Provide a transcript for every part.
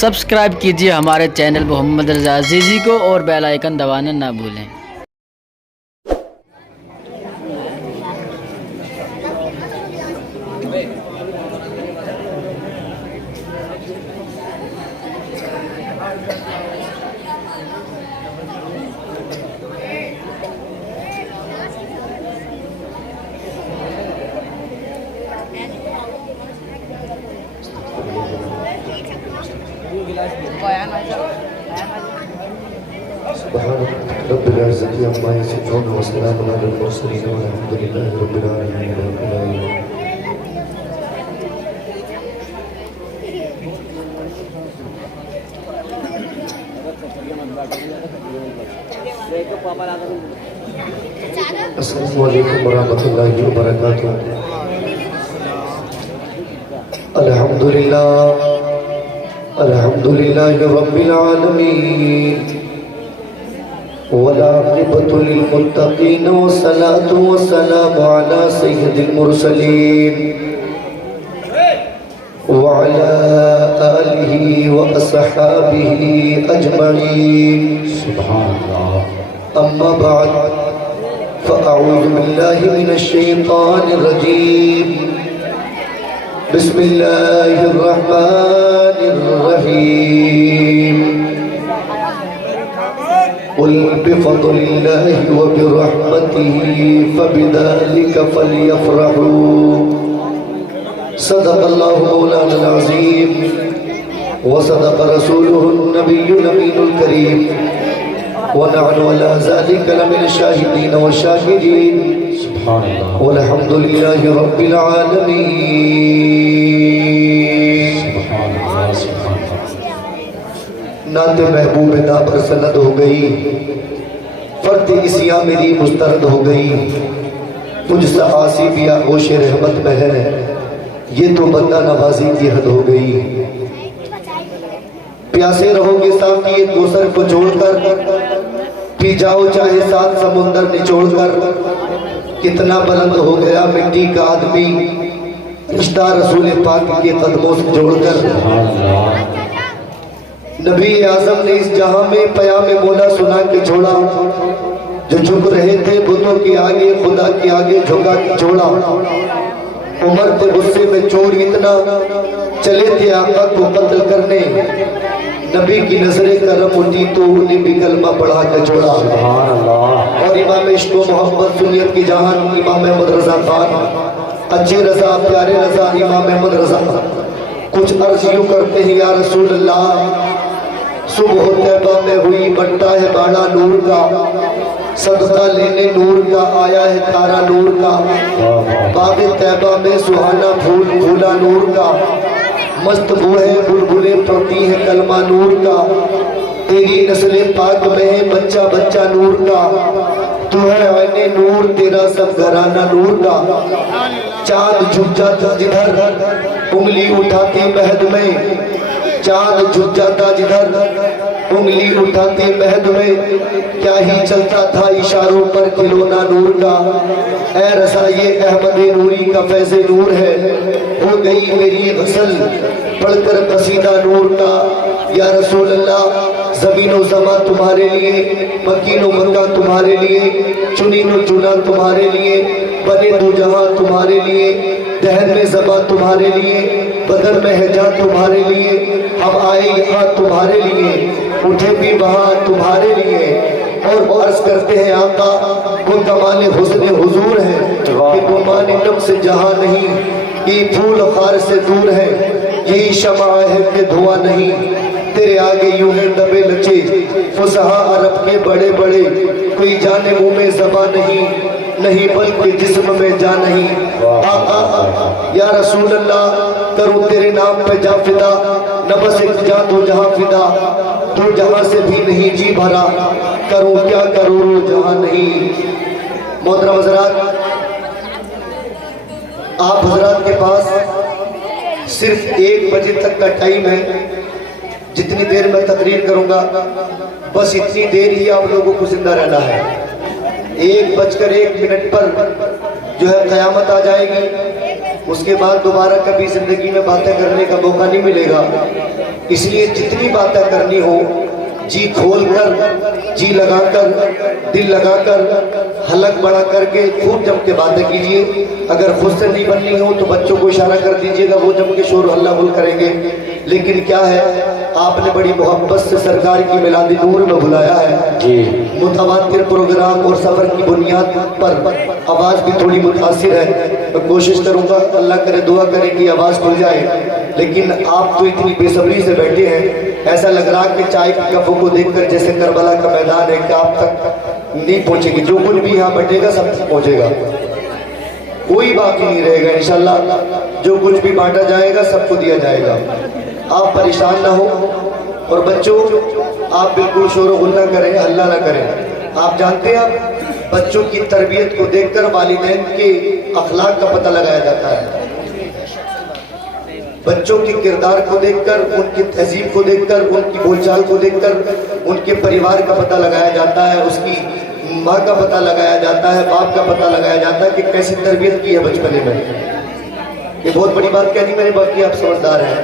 Subscribe کیجیے ہمارے channel محمد رضا عزیزی کو اور بیل آئیکن دبانا نہ بھولیں۔ سبحان رب العزة عما يصفون وسلام على المرسلين والحمد لله رب العالمين۔ السلام علیکم ورحمۃ اللہ وبرکاتہ۔ الحمد للہ رب العالمین والعاقبۃ للمتقین والصلاة والسلام علی سید المرسلین وعلى آلہ واصحابہ اجمعین۔ سبحان اللہ۔ اما بعد فاعوذ باللہ من الشیطان الرجیم، بسم اللہ الرحمن الرحیم۔ قل بفضل اللہ وبرحمتہ فبذلک فلیفرحوا۔ صدق اللہ مولانا العظیم وصدق رسولہ النبی الامین الکریم ونحن على ذلك لمن الشاهدين والشاكرين والحمد لله رب العالمين۔ نعت محبوب دابر سند ہو گئی، فرد اسیاں میری مسترد ہو گئی، مجھ سا آسی بھی آغوش رحمت میں ہے، یہ تو بندہ نوازی کی حد ہو گئی۔ پیاسے رہو گے ساقی کوثر کو چھوڑ کر، پی جاؤ چاہے سات سمندر نچوڑ کر۔ کتنا بلند ہو گیا مٹی کا آدمی، رشتہ رسول پاک کے قدموں سے جوڑ کر۔ نبی اعظم نے اس جہاں میں پیام مولا سنا کے چھوڑا، جو جھک رہے تھے بتوں کے آگے خدا کے آگے جھکا کے چھوڑا۔ عمر تھے غصے میں چور اتنا، چلے تھے آقا کو قتل کرنے، نبی کی نظر کرم اٹھی تو انہیں بھی کلمہ پڑھا کے چھوڑا۔ اور امام عشق و محبت سنیت کی جہان امام احمد رضا خان، اچھے رضا پیارے رضا امام احمد رضا کچھ عرض یوں کرتے ہیں، یا رسول اللہ صبح طیبہ میں ہوئی بنتا ہے باڑا نور کا، صدقہ لینے نور کا آیا ہے تارا نور کا، باغ طیبہ میں سہانا پھول پھولا نور کا، مست بوئے بلبلیں پڑتی ہیں کلمہ نور کا، تیری نسل پاک میں ہے بچہ بچہ نور کا، تو ہے عین نور تیرا سب گھرانہ نور کا۔ چاند جھک جاتا جدھر انگلی اٹھاتی مہد میں، چاند جھک جاتا جدھر انگلی اٹھاتی مہد میں، کیا ہی چلتا تھا اشاروں پر کھلونا نور کا۔ اے رسا یہ احمد نوری کا فیض نور ہے، ہو گئی میری غسل پڑھ کر قصیدہ نور کا۔ یا رسول اللہ زمین و زمان تمہارے لیے، مکین و مکہ تمہارے لیے، چنین و چنا تمہارے لیے، بنے دو جہاں تمہارے لیے، دہر میں زباں تمہارے لیے، بدر میں حجاں تمہارے لیے، ہم آئے یہاں تمہارے لیے، اٹھے بھی وہاں تمہارے لیے۔ اور عرض کرتے ہیں آقا وہ کمال حسن حضور ہے کہ گمان نم سے جہاں نہیں، یہ پھول خار سے دور ہے، یہی شمع ہے کہ دھواں نہیں، تیرے آگے یوں ہے دبے لچے فصحا عرب کے بڑے بڑے، کوئی جانے منہ میں زبان نہیں بلکہ جسم میں جان نہیں۔ آقا یا رسول اللہ کروں تیرے نام پہ جا فدا، نہ بس ایک جا دو جہاں فدا، دو جہاں سے بھی نہیں جی بھرا، کروں کیا کروں رو جہاں نہیں۔ محترم حضرات، آپ حضرات کے پاس صرف 1 بجے تک کا ٹائم ہے، جتنی دیر میں تقریر کروں گا بس اتنی دیر ہی آپ لوگوں کو زندہ رہنا ہے۔ 1:01 پر جو ہے قیامت آ جائے گی، اس کے بعد دوبارہ کبھی زندگی میں باتیں کرنے کا موقع نہیں ملے گا۔ اس لیے جتنی باتیں کرنی ہو جی کھول کر، جی لگا کر، دل لگا کر، حلق بڑا کر کے خوب جم کے باتیں کیجئے۔ اگر خود سے نہیں بننی ہو تو بچوں کو اشارہ کر دیجئے گا، وہ جم کے شور و ہلہ گل کریں گے۔ لیکن کیا ہے، آپ نے بڑی محبت سے سرکار کی میلاد نور میں بلایا ہے، متواتر پروگرام اور سفر کی بنیاد پر آواز بھی تھوڑی متاثر ہے۔ میں کوشش کروں گا، اللہ کرے دعا کریں کہ آواز کھل جائے، لیکن آپ تو اتنی بے صبری سے بیٹھے ہیں، ایسا لگ رہا کہ چائے کی کپوں کو دیکھ کر جیسے کربلا کا میدان ہے کہ آپ تک نہیں پہنچے گی، جو کچھ بھی یہاں بٹے گا سب تک پہنچے گا، کوئی باقی نہیں رہے گا انشاءاللہ۔ جو کچھ بھی بانٹا جائے گا سب کو دیا جائے گا، آپ پریشان نہ ہو۔ اور بچوں، آپ بالکل شور و غل نہ کریں، ہلہ نہ کریں۔ آپ جانتے ہیں، آپ بچوں کی تربیت کو دیکھ کر والدین کے اخلاق کا پتہ لگایا جاتا ہے، بچوں کے کردار کو دیکھ کر، ان کی تہذیب کو دیکھ کر، ان کی بول چال کو دیکھ کر ان کے پریوار کا پتہ لگایا جاتا ہے، اس کی ماں کا پتہ لگایا جاتا ہے، باپ کا پتہ لگایا جاتا ہے کہ کیسی تربیت کی ہے بچپنے میں۔ یہ بہت بڑی بات کہنی میرے باقی، آپ سمجھدار ہیں،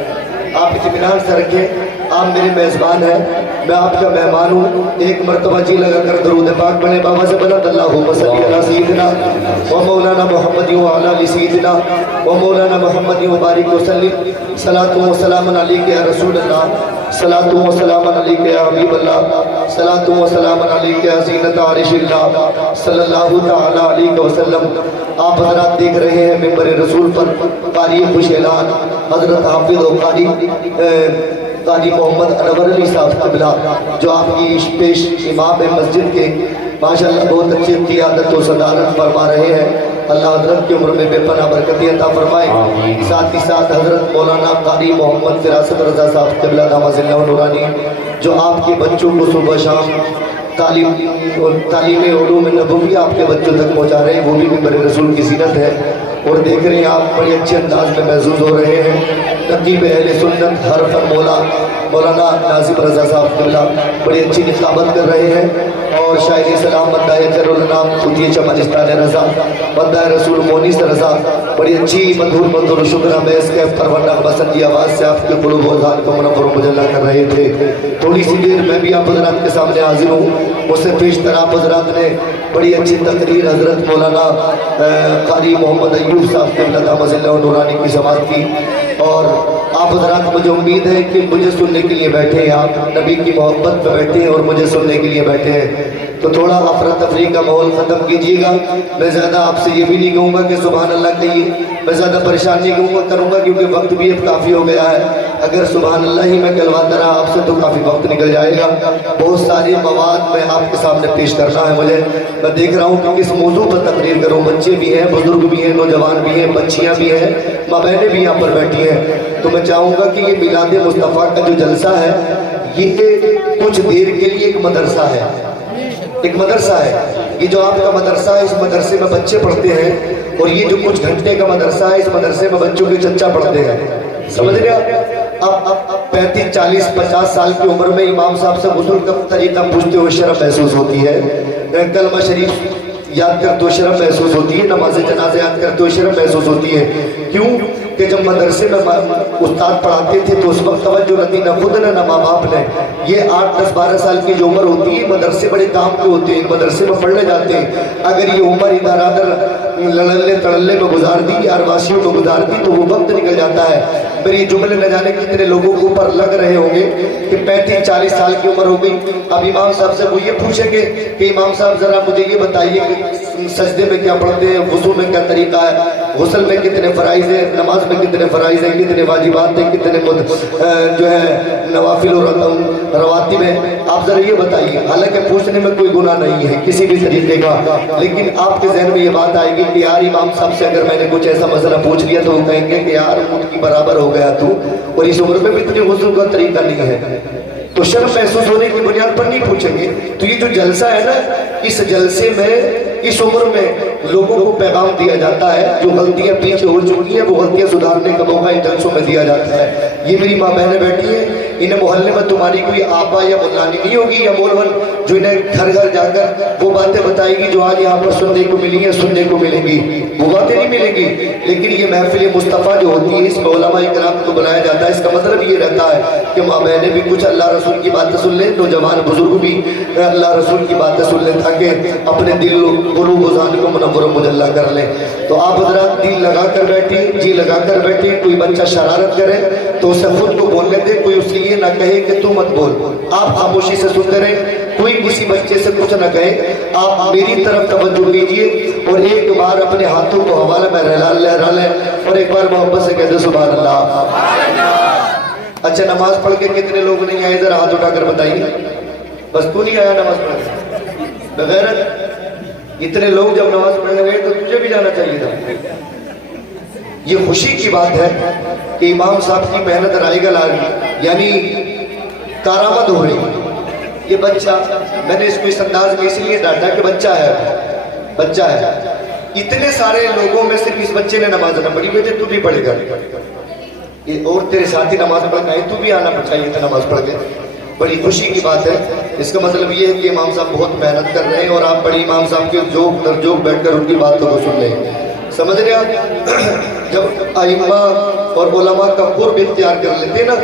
آپ اطمینان سے رکھیں، آپ میرے میزبان ہیں، میں آپ کا مہمان ہوں۔ ایک مرتبہ جی لگا کر درود پاک پڑھیں بابا سے بلند اللہم صلی علی سیدنا و مولانا محمد و علی سیدنا و مولانا محمد و بارک وسلم، صلاۃ و سلام علیک یا رسول اللہ، صلاۃ و سلام علیک یا حبیب اللہ، صلاۃ و سلام علیک یا زینت عرش اللہ صلی اللہ تعالی علیہ وسلم۔ آپ حضرات دیکھ رہے ہیں ممبر رسول پر قاری خوش اعلان حضرت حافظ و قاری محمد انور علی صاحب قبلہ، جو آپ کی پیش امام مسجد کے ماشاءاللہ بہت اچھی قیادت و صدارت فرما رہے ہیں۔ اللہ حضرت کی عمر میں بے پناہ برکتی عطا فرمائے۔ ساتھ ہی ساتھ حضرت مولانا قاری محمد فراست رضا صاحب قبلہ دامت اللہ نورانی، جو آپ کے بچوں کو صبح شام تعلیم علوم نبوی آپ کے بچوں تک پہنچا رہے ہیں، وہ بھی ممبر رسول کی زینت ہے۔ اور دیکھ رہے ہیں آپ بڑے اچھے انداز میں محظوظ ہو رہے ہیں، نقیب اہل سنت حرفن مولانا ناظم رضا صاحب قبلہ بڑی اچھی نصابت کر رہے ہیں۔ اور شاعری سلام بندہ خیر الانام خودی چمنستان رضا، بندہ رسول مونس رضا، بڑی اچھی مدھور شکر بیس کے پرونہ بسندی آواز سے آپ کے قلوب و ذہن کو منور و مجلہ کر رہے تھے۔ تھوڑی سی دیر میں بھی آپ حضرات کے سامنے حاضر ہوں، اس سے پیشتر آپ حضرات نے بڑی اچھی تقریر حضرت مولانا قاری محمد ایوب صاحب قبلہ دامت اللہ نورانی کی سماعت کی، اور آپ حضرات مجھے امید ہے کہ مجھے سننے کے لیے بیٹھے ہیں، آپ نبی کی محبت میں بیٹھے ہیں اور مجھے سننے کے لیے بیٹھے ہیں، تو تھوڑا افراتفری کا ماحول ختم کیجیے گا۔ میں زیادہ آپ سے یہ بھی نہیں کہوں گا کہ سبحان اللہ کہیے، میں زیادہ پریشان نہیں کروں گا کیونکہ وقت بھی اب کافی ہو گیا ہے۔ اگر سبحان اللہ ہی میں کہلواتا رہا آپ سے تو کافی وقت نکل جائے گا، بہت ساری مواد میں آپ کے سامنے پیش کرنا ہے مجھے۔ میں دیکھ رہا ہوں کہ کس موضوع پر تقریر کروں، بچے بھی ہیں، بزرگ بھی ہیں، نوجوان بھی ہیں، بچیاں بھی ہیں، ماں بہنیں بھی یہاں پر بیٹھی ہیں، تو میں چاہوں گا کہ یہ میلاد مصطفیٰ کا جو جلسہ ہے یہ کچھ دیر کے لیے ایک مدرسہ ہے، ایک مدرسہ ہے۔ یہ جو آپ کا مدرسہ ہے، اس مدرسے میں بچے پڑھتے ہیں، اور یہ جو کچھ گھنٹے کا مدرسہ ہے، اس مدرسے میں بچوں کے چچا پڑھتے ہیں، سمجھ رہے آپ؟ اب 35 40 50 سال کی عمر میں امام صاحب سے غسل کا طریقہ پوچھتے ہوئے شرم محسوس ہوتی ہے، کلمہ شریف یاد کرتے ہوئے شرم محسوس ہوتی ہے، نماز جنازہ یاد کرتے ہوئے شرم محسوس ہوتی ہے۔ کیوں کہ جب مدرسے میں استاد پڑھاتے تھے تو اس وقت توجہ نہ تھی، نہ خود نے نہ ماں باپ نے۔ یہ 8 10 12 سال کی جو عمر ہوتی ہے، مدرسے بڑے کام کے ہوتے ہیں، مدرسے میں پڑھنے جاتے ہیں۔ اگر یہ عمر ادھر ادھر لڑلے تڑلے میں گزار دی، ارباسیوں میں گزار دی، تو وہ وقت نکل جاتا ہے۔ پھر یہ جملے نہ جانے کتنے لوگوں کو اوپر لگ رہے ہوں گے کہ 35 40 سال کی عمر ہو گئی، اب امام صاحب سے وہ یہ پوچھیں گے کہ امام صاحب ذرا مجھے یہ بتائیے کہ سجدے میں کیا پڑھتے ہیں، وضو میں کیا طریقہ ہے، غسل میں کتنے فرائض ہیں، نماز میں کتنے فرائض ہیں، کتنے واجبات ہیں، کتنے جو ہے نوافل اور رواتب ہیں، آپ ذرا یہ بتائیے۔ حالانکہ پوچھنے میں کوئی گناہ نہیں ہے کسی بھی طریقے کا، لیکن آپ کے ذہن میں یہ بات آئے گی کہ یار امام صاحب سے اگر میں نے کچھ ایسا مسئلہ پوچھ لیا تو وہ کہیں گے کہ یار اونٹ کی برابر ہو گیا تو، اور اس عمر میں بھی اتنے غسل کا طریقہ نہیں ہے، تو شرم محسوس ہونے کی بنیاد پر نہیں پوچھیں گے۔ تو یہ جو جلسہ ہے نا، اس جلسے میں اس عمر میں لوگوں کو پیغام دیا جاتا ہے، جو غلطیاں پیچھے ہو چکی ہیں وہ غلطیاں سدھارنے کا موقع ان جلسوں میں دیا جاتا ہے۔ یہ میری ماں بہنیں بیٹھی ہیں، انہیں محلے میں تمہاری کوئی آپا یا ملانی نہیں ہوگی یا مولون جو انہیں گھر گھر جا کر وہ باتیں بتائے گی جو آج یہاں پر سننے کو ملی ہیں، سننے کو ملیں گی، وہ باتیں نہیں ملیں گی. لیکن یہ محفل مصطفیٰ جو ہوتی ہے اس میں علماء کرام کو بلایا جاتا ہے. اس کا مطلب یہ رہتا ہے کہ ماں بہنیں بھی کچھ اللہ رسول کی باتیں سن لیں، نوجوان بزرگ بھی اللہ رسول کی باتیں سن لیں تاکہ اپنے دل قلوب و ذہن کو منور و مجلہ کر لیں. تو آپ حضرات دل لگا کر بیٹھی، جی لگا کر بیٹھی. کوئی بچہ شرارت کرے تو اسے خود کو بولنے دے، کوئی اس سے یہ نہ کہے کہ تو مت بول. آپ خاموشی سے سنتے رہیں، کوئی کسی بچے سے کچھ نہ کہے. آپ میری طرف توجہ کیجئے اور ایک بار اپنے ہاتھوں کو حوالے میں لہرا لیں اور ایک بار محبت سے کہہ دیں سبحان اللہ. اچھا نماز پڑھ کے کتنے لوگ نہیں آئے ذرا ہاتھ اٹھا کر بتائیے. بس تو نہیں آیا نماز پڑھ کے بغیرت؟ اتنے لوگ جب نماز پڑھنے گئے تو تجھے بھی جانا چاہیے تھا. یہ خوشی کی بات ہے کہ امام صاحب کی محنت رائے گل آ رہی، یعنی کارآمد ہو رہی. یہ بچہ میں نے اس کو اس انداز میں اس لیے ڈانٹا کہ بچہ ہے. اتنے سارے لوگوں میں صرف اس بچے نے نماز نہ پڑھی. بیٹے تو بھی پڑھے گا اور تیرے ساتھی نماز پڑھنا ہے، تو بھی آنا چاہیے تھا نماز پڑھ کے. بڑی خوشی کی بات ہے. اس کا مطلب یہ ہے کہ امام صاحب بہت محنت کر رہے ہیں اور آپ بڑی امام صاحب کے جوک در جوک بیٹھ کر ان کی باتوں کو سن لیں. سمجھ رہے آپ؟ جب ائمہ اور علماء کا قرب اختیار کر لیتے ہیں نا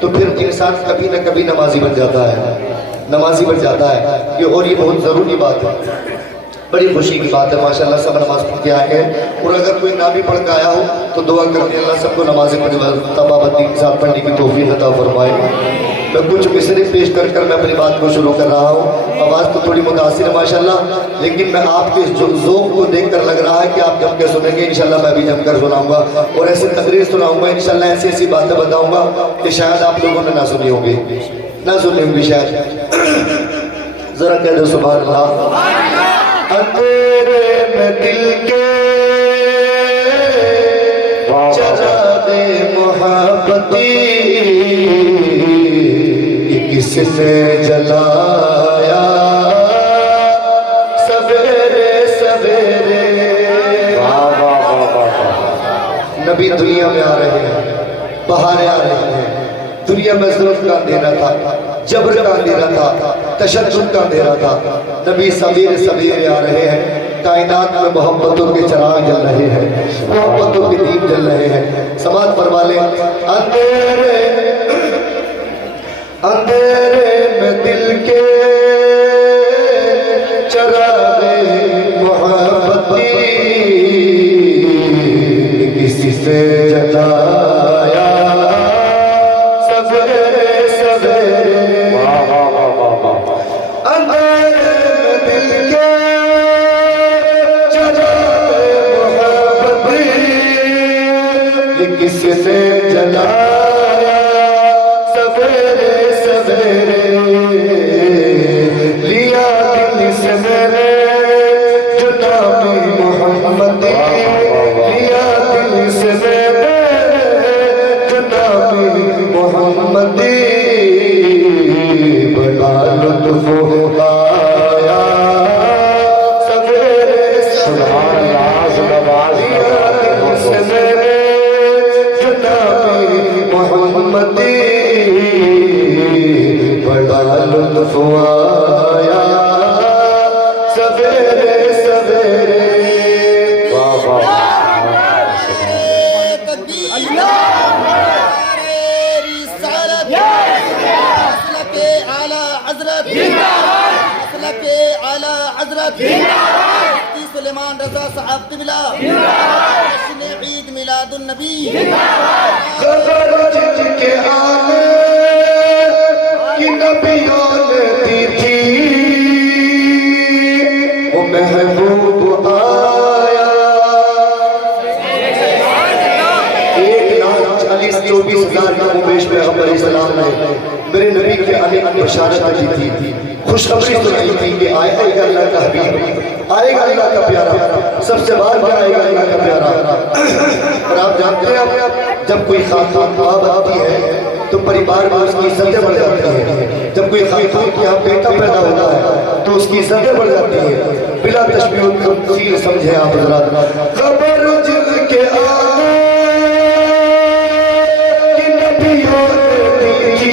تو پھر انسان کبھی نہ کبھی نمازی بن جاتا ہے. اور یہ بہت ضروری بات ہے، بڑی خوشی کی بات ہے. ماشاءاللہ سب نماز پڑھ کے آئے ہیں اور اگر کوئی نہ بھی پڑھ کے آیا ہو تو دعا کرتے ہیں اللہ سب کو نماز تبابتی کے ساتھ پڑھنے کی توفیق عطا فرمائے. میں کچھ مصرے پیش کر میں اپنی بات کو شروع کر رہا ہوں. آواز تو تھوڑی متاثر ہے ماشاءاللہ، لیکن میں آپ کے ذوق کو دیکھ کر لگ رہا ہے کہ آپ جم کے سنیں گے. انشاءاللہ میں بھی جم کر سناؤں گا اور ایسی تقریر سناؤں گا. انشاءاللہ ایسی باتیں بتاؤں گا کہ شاید آپ لوگوں نے نہ سنی ہوگی شاید. ذرا کہہ دو سبحان اللہ. اندھیرے میں دل کے چراغ محبتی کس نے جلایا سویرے سویرے. نبی دنیا میں آ رہے ہیں، بہاریں آ رہی ہیں. دنیا میں ظلم کا اندھیرا تھا، جبر کا اندھیرا تھا، تشدد کا اندھیرا تھا. نبی سویرے سویرے آ رہے ہیں. کائنات میں محبتوں کے چراغ جل رہے ہیں، محبتوں کے دیپ جل رہے ہیں. سماعت فرما لیں. اندھیرے میں دل کے چراغ محبتی کسی سے جلایا سویرے سویرے. اندھیرے میں دل کے چراغ محبتی کسی سے جلایا سلیمان رضا صاحب قبلہ جشن عید میلاد النبی. خبر جن کے آنے کی نبیوں نے دی تھی وہ محبوب آیا. 1,40,24,000 کا مبیش پیغمبر علیہ السلام نے میرے نبی کے آنے کی بشارت دی تھی، خوشخبری سنائی تھی کہ آئے گا اللہ کا حبیب، آئے گا اللہ کا پیارا، سب سے بعد میں آئے گا اللہ کا پیارا. اور آپ جانتے ہیں جب کوئی خاتون خواب آتی ہے تو پریوار میں اس کی عزتیں بڑھ جاتی ہیں. جب کوئی خاتون کے یہاں بیٹا پیدا ہوتا ہے تو اس کی عزتیں بڑھ جاتی ہیں. بلا تشبیہ و تمثیل سمجھیں آپ حضرات. خبر جن کے آنے کی نبیوں نے دی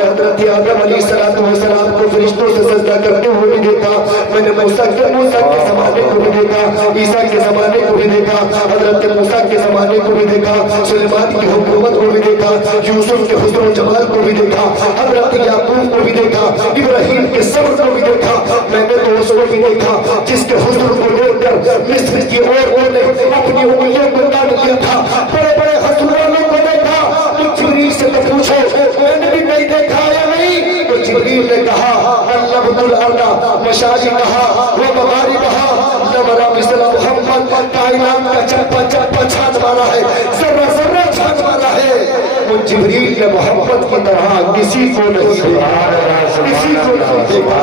نے حضرت آدم علیہ السلام کو فرشتوں سے سجدہ کرتے ہوئے بھی دیکھا، میں نے موسیٰ کے زمانے کو بھی دیکھا، عیسیٰ کے زمانے کو بھی دیکھا، حضرت موسیٰ کے زمانے کو بھی دیکھا، سلیمان کی حکومت کو بھی دیکھا، یوسف کے حسن و جمال کو بھی دیکھا، حضرت یعقوب کو بھی دیکھا، ابراہیم کے صبر کو بھی دیکھا، میں نے تو اس کو بھی دیکھا جس کے حسن کو دیکھ کر مصر کی عورتوں نے اپنی انگلیوں کو کاٹ لیا تھا، بڑے بڑے حسن والوں کو دیکھا، تو جبریل سے تو پوچھو میں نے بھی نہیں دیکھا یا نہیں؟ تو جبریل نے کہا اللہ بدل اللہ مشاجی کہا وہ مغاری کہا نمرا مثل محمد کائنات کا چپا چپا چھانٹ مارا ہے، ذرہ ذرہ چھانٹ مارا ہے، وہ جبریل نے محمد کی طرح کسی کو نہیں دیکھا، کسی کو نہیں دیکھا۔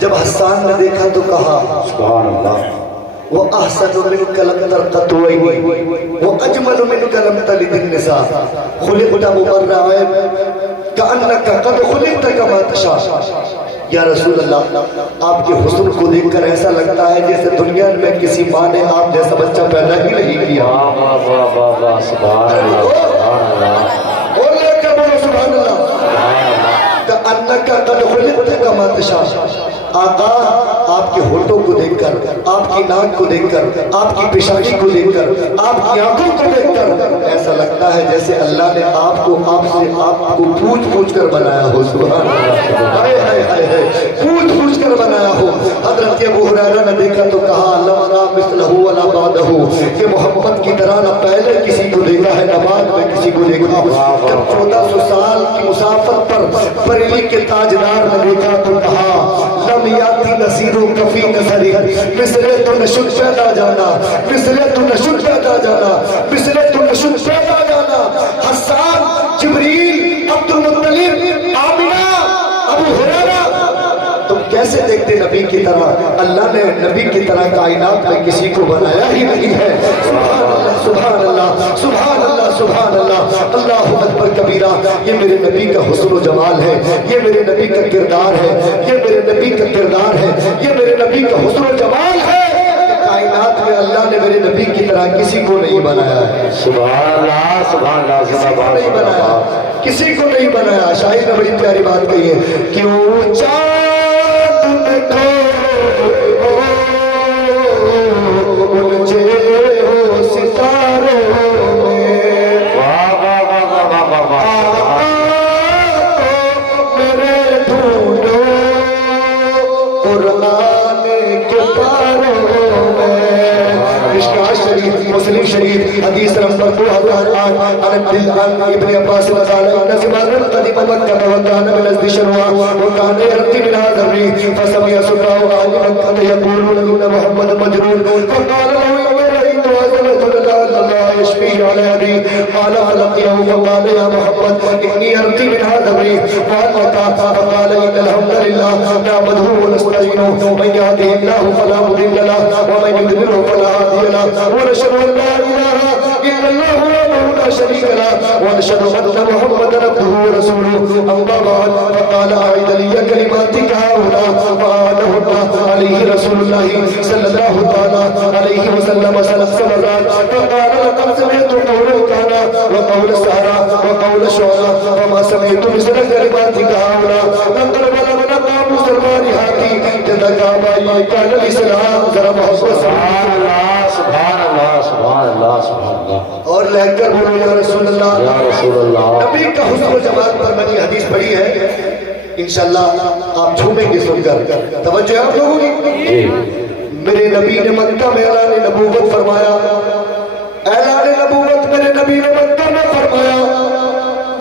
جب حسان نے دیکھا تو کہا سبحان اللہ وہ احسن منک لم ترقت عینی وہ اجمل منک لم تلد النساء خلقت مبرعا کأنک قد خلقت کما تشاء۔ یا رسول اللہ آپ کے حسن کو دیکھ کر ایسا لگتا ہے جیسے دنیا میں کسی ماں نے آپ جیسا بچہ پیدا ہی نہیں کیا۔ سبحان اللہ، اور لے کر بولو سبحان اللہ۔ کأنک قد خلقت کما تشاء۔ آقا آپ کے ہونٹوں کو دیکھ کر، آپ کی ناک کو دیکھ کر، آپ کی پیشانی کو دیکھ کر، آپ کی آنکھوں کو دیکھ کر ایسا لگتا ہے جیسے اللہ نے آپ کو پوچھ پوچھ کر بنایا ہو۔ سبحان اللہ، پوچھ پوچھ کر بنایا ہو۔ حضرت ابو ہریرہ نے دیکھا تو کہا لم ارى مثلہ ولا بعدہ، کہ محمد کی طرح نہ پہلے کسی کو دیکھا ہے نہ بعد میں کسی کو دیکھا۔ جب 1400 سال کی مسافت پر بریلی کے تاجدار نے دیکھا تو کہا لم یاتی نصیروں کفی نظری، مثلے تو نشد پیدا جانا، مثلے تو نشد پیدا جانا، مثلے تو نشد پیدا جانا۔ حسان، جبریل، عبد المطلب، آمنہ، ابو ہریرہ، تم کیسے دیکھتے نبی کی طرح؟ اللہ نے نبی کی طرح کائنات میں کسی کو بنایا ہی نہیں ہے۔ سبحان اللہ، سبحان اللہ، سبحان اللہ، سبحان اللہ، اللہ اکبر کبیرہ۔ یہ میرے نبی کا حسن و جمال ہے، یہ میرے نبی کا کردار ہے، یہ میرے نبی کا کردار ہے، یہ میرے نبی کا حسن و جمال ہے۔ کائنات میں اللہ نے میرے نبی کی طرح کسی کو نہیں بنایا ہے۔ سبحان اللہ، سبحان اللہ، کسی کو نہیں بنایا، کسی کو نہیں بنایا۔ شاعر نے بڑی پیاری بات کہی ہے، کیوں چاند کو مجھے ہو ستاروں میں، میرے ڈھونڈو قرآن کے پاروں میں۔ مشکوٰۃ شریف، مسلم شریف، حدیث نمبر 2008 عن ابن عباس قال ان زمان قدم مکہ وكان من ازد شروع وكان يرتي من هذا الريح فسمع سكراه اهل مكة يقولون ان محمد مجنون فقال له رأيت هذا الرجل لعل الله يشفيه على يدي قال فلقيه فقال يا محمد اني ارتي من هذا الريح فانك فقال ان الحمد لله نعبده ونستعينه من يهده الله فلا مضل له ومن يضلله فلا هادي له ونشهد ان لا اله الا الله وحده لا شريك له ونشهد ان محمدا عبده ورسوله اما بعد فقال اعد لي كلماتك هؤلاء فقالهن عليه رسول الله صلى الله عليه وسلم ثلاث مرات فقال لقد سمعت قولك انا وقول السحرة وقول الشعراء وما سمعت مثل كلماتك هؤلاء لقد بلغنا قاموس البارحات جدك ابائي كان الاسلام ذرا محمد سبحان اللہ، سبحان اللہ، سبحان اللہ، سبحان اللہ۔ اور لہہ کر بولو یا رسول اللہ، یا رسول اللہ۔ نبی کا حسن و جمال پر میں نے حدیث پڑھی ہے، انشاءاللہ آپ جھومیں گے سن کر۔ توجہ آپ لوگوں کی، میرے نبی نے مکہ میں اعلان نبوت فرمایا، اعلان نبوت میرے نبی نے مکہ میں فرمایا،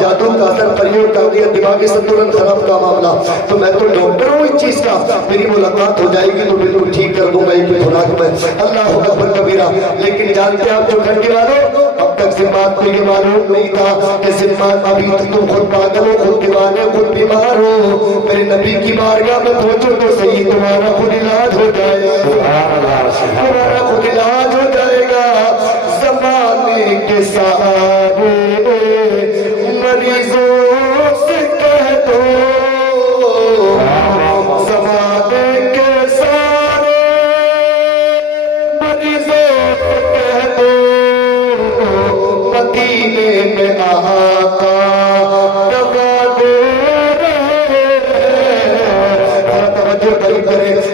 جادو کا اثر پریوں کا دیا دماغی سنتولن خراب کا معاملہ تو میں تو ڈاکٹر ہوں اس چیز کا میری ملاقات ہو جائے گی تو بالکل ٹھیک کر دوں گا ایک خوراک میں اللہ اکبر کبیرہ لیکن جانتے آپ جو گھنٹی والوں اب تک سمات کو یہ معلوم نہیں تھا کہ سمات ابھی تک تم خود پاگل ہو خود دیوانے خود بیمار ہو میرے نبی کی بارگاہ میں پہنچو تو صحیح تمہارا خود علاج ہو جائے تمہارا خود علاج ہو جائے گا زمانے کے سارے مریضوں سے کہہ دو زمانے کے سارے مریضوں سے کہہ دو مدینے میں آقا دوا دے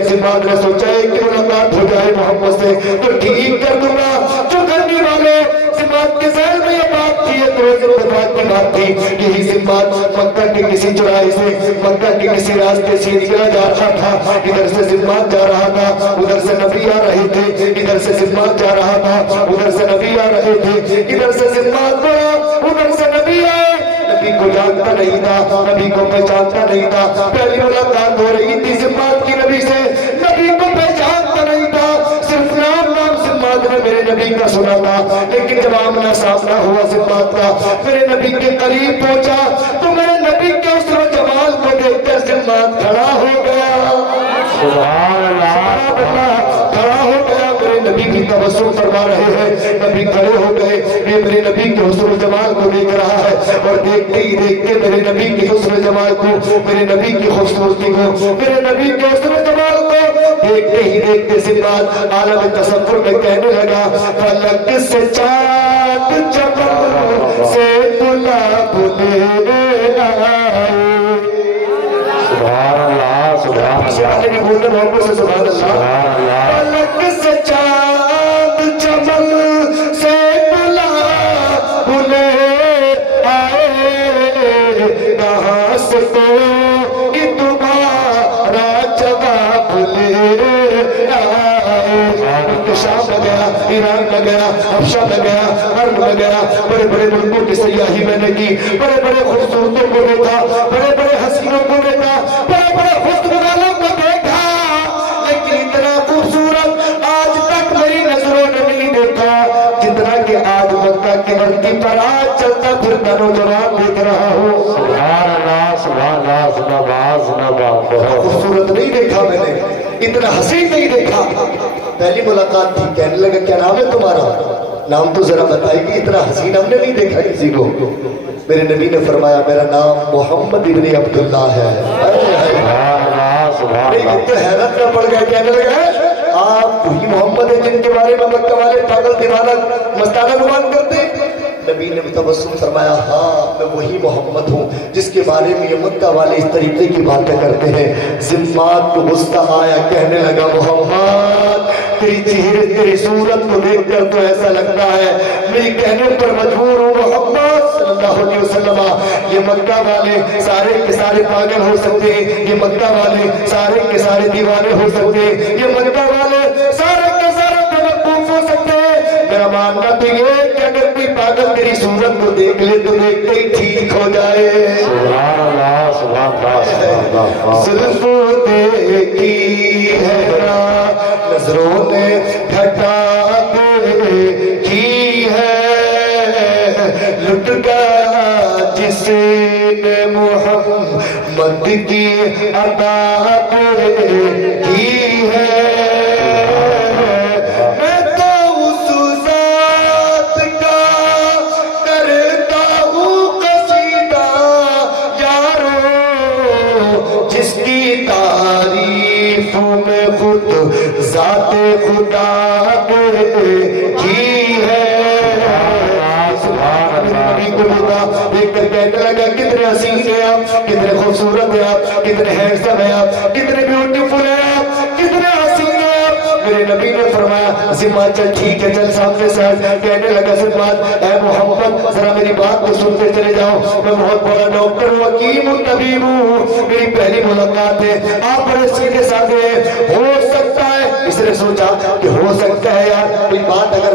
سمات نے سوچا ہے کہ ملاقات ہو جائے محمد سے تو ٹھیک کر دوں گا جو کرنے والے سمات کے ذہن میں یہ بات تھی تو اتفاق کی بات تھی یہی سمات مکہ کے کسی چوراہے سے مکہ کے کسی راستے سے نکلا جا رہا تھا ادھر سے سمات جا رہا تھا ادھر سے نبی آ رہے تھے ادھر سے سمات جا رہا تھا ادھر سے نبی آ رہے تھے ادھر سے سمات گیا ادھر سے نبی آئے نبی کو جانتا نہیں تھا نبی کو پہچانتا نہیں تھا پہلی ملاقات ہو رہی تھی سمات کی نبی سے نبی کو پہچانتا نہیں تھا صرف نام سمات نے میرے نبی کا سنا تھا لیکن جب آمنا سامنا ہوا سمات کا میرے نبی کے قریب پہنچا تو میرے نبی کے حسن و جمال کو دیکھ کر سمات کھڑا ہو گیا سبحان اللہ کھڑا ہو گیا میرے نبی کی تبسم فرما رہے ہیں نبی کھڑے ہو گئے یہ میرے نبی کے حسن و جمال کو دیکھ رہا ہے اور دیکھتے ہی دیکھتے میرے نبی کے حسن و جمال کو میرے نبی کی خوبصورتی کو میرے نبی کے حسن و جمال کو دیکھتے ہی دیکھتے سمات عالم تصور میں کہنے لگا فلک سے چاند چمن سے گلاب لے آئے سبحان اللہ سبحان اللہ فلک سے چاند چمن سے گلاب لے آئے کہاں سے کوئی تمہارا جواب لے شام میں گیا ایران میں گیا حبشہ میں گیا عرب میں گیا بڑے بڑے ملکوں کی سیاحی میں نے کی بڑے بڑے خوبصورتوں کو دیکھا بڑے بڑے حسینوں کو دیکھا بڑے بڑے حسن والوں کو دیکھا لیکن اتنا خوبصورت آج تک میری نظروں نے نہیں دیکھا جتنا کہ آج مکہ کی دھرتی پر آج چلتا پھرتا نوجوان دیکھ رہا ہوں سبحان اللہ سبحان اللہ خوبصورت نہیں دیکھا میں نے اتنا حسین نہیں دیکھا پہلی ملاقات تھی کہنے لگا کیا نام ہے تمہارا نام تو ذرا بتائیے کہ اتنا حسین ہم نے نہیں دیکھا کسی کو میرے نبی نے فرمایا میرا نام محمد ابن عبداللہ ہے تو حیرت میں پڑ گیا کہنے لگا آپ وہی محمد ہیں جن کے بارے میں مکہ والے پاگل دیوانہ مستانہ گمان کرتے نبی نے تبسم فرمایا ہاں میں وہی محمد ہوں جس کے بارے میں یہ مکہ والے اس طریقے کی باتیں کرتے ہیں ذمات کو غصہ آیا کہنے لگا محمد تیری چہرے تیری صورت کو دیکھ کر تو ایسا لگتا ہے میری کہنے پر مجبور ہوں محمد صلی اللہ علیہ وسلم یہ مکہ والے سارے کے سارے پاگل ہو سکتے ہیں یہ مکہ والے سارے کے سارے دیوانے ہو سکتے ہیں یہ مکہ والے سارے کے سارے بیوقوف ہو سکتے ہیں میرا ماننا تو یہ کہ اگر کوئی پاگل تیری صورت کو دیکھ لے تو دیکھتے ہی ٹھیک ہو جائے سبحان اللہ سبحان اللہ صرف دیکھی ہے نظروں نے گھٹا کی ہے لٹ گیا جس نے محمد کی عطا کی ہے میں تو اس ذات کا کرتا ہوں قصیدہ یارو جس کی تعریف میں خود ذات خدا کی ہے دیکھ کر کہنے لگا کتنے حسین ہیں آپ کتنے خوبصورت ہیں آپ کتنے ہینڈسم ہیں آپ کتنے بیوٹیفل ہیں آپ کتنے حسین ہیں آپ میرے نبی نے فرمایا سمات چل ٹھیک ہے چل سامنے سے کہنے لگا سمات اے محمد ذرا میری بات کو سنتے چلے جاؤ میں بہت بڑا ڈاکٹر ہوں حکیم ہوں طبیب ہوں میری پہلی ملاقات ہے آپ بڑے سیدھے سادے ہیں ہو سکتا ہے اس نے سوچا کہ ہو سکتا ہے یار کوئی بات اگر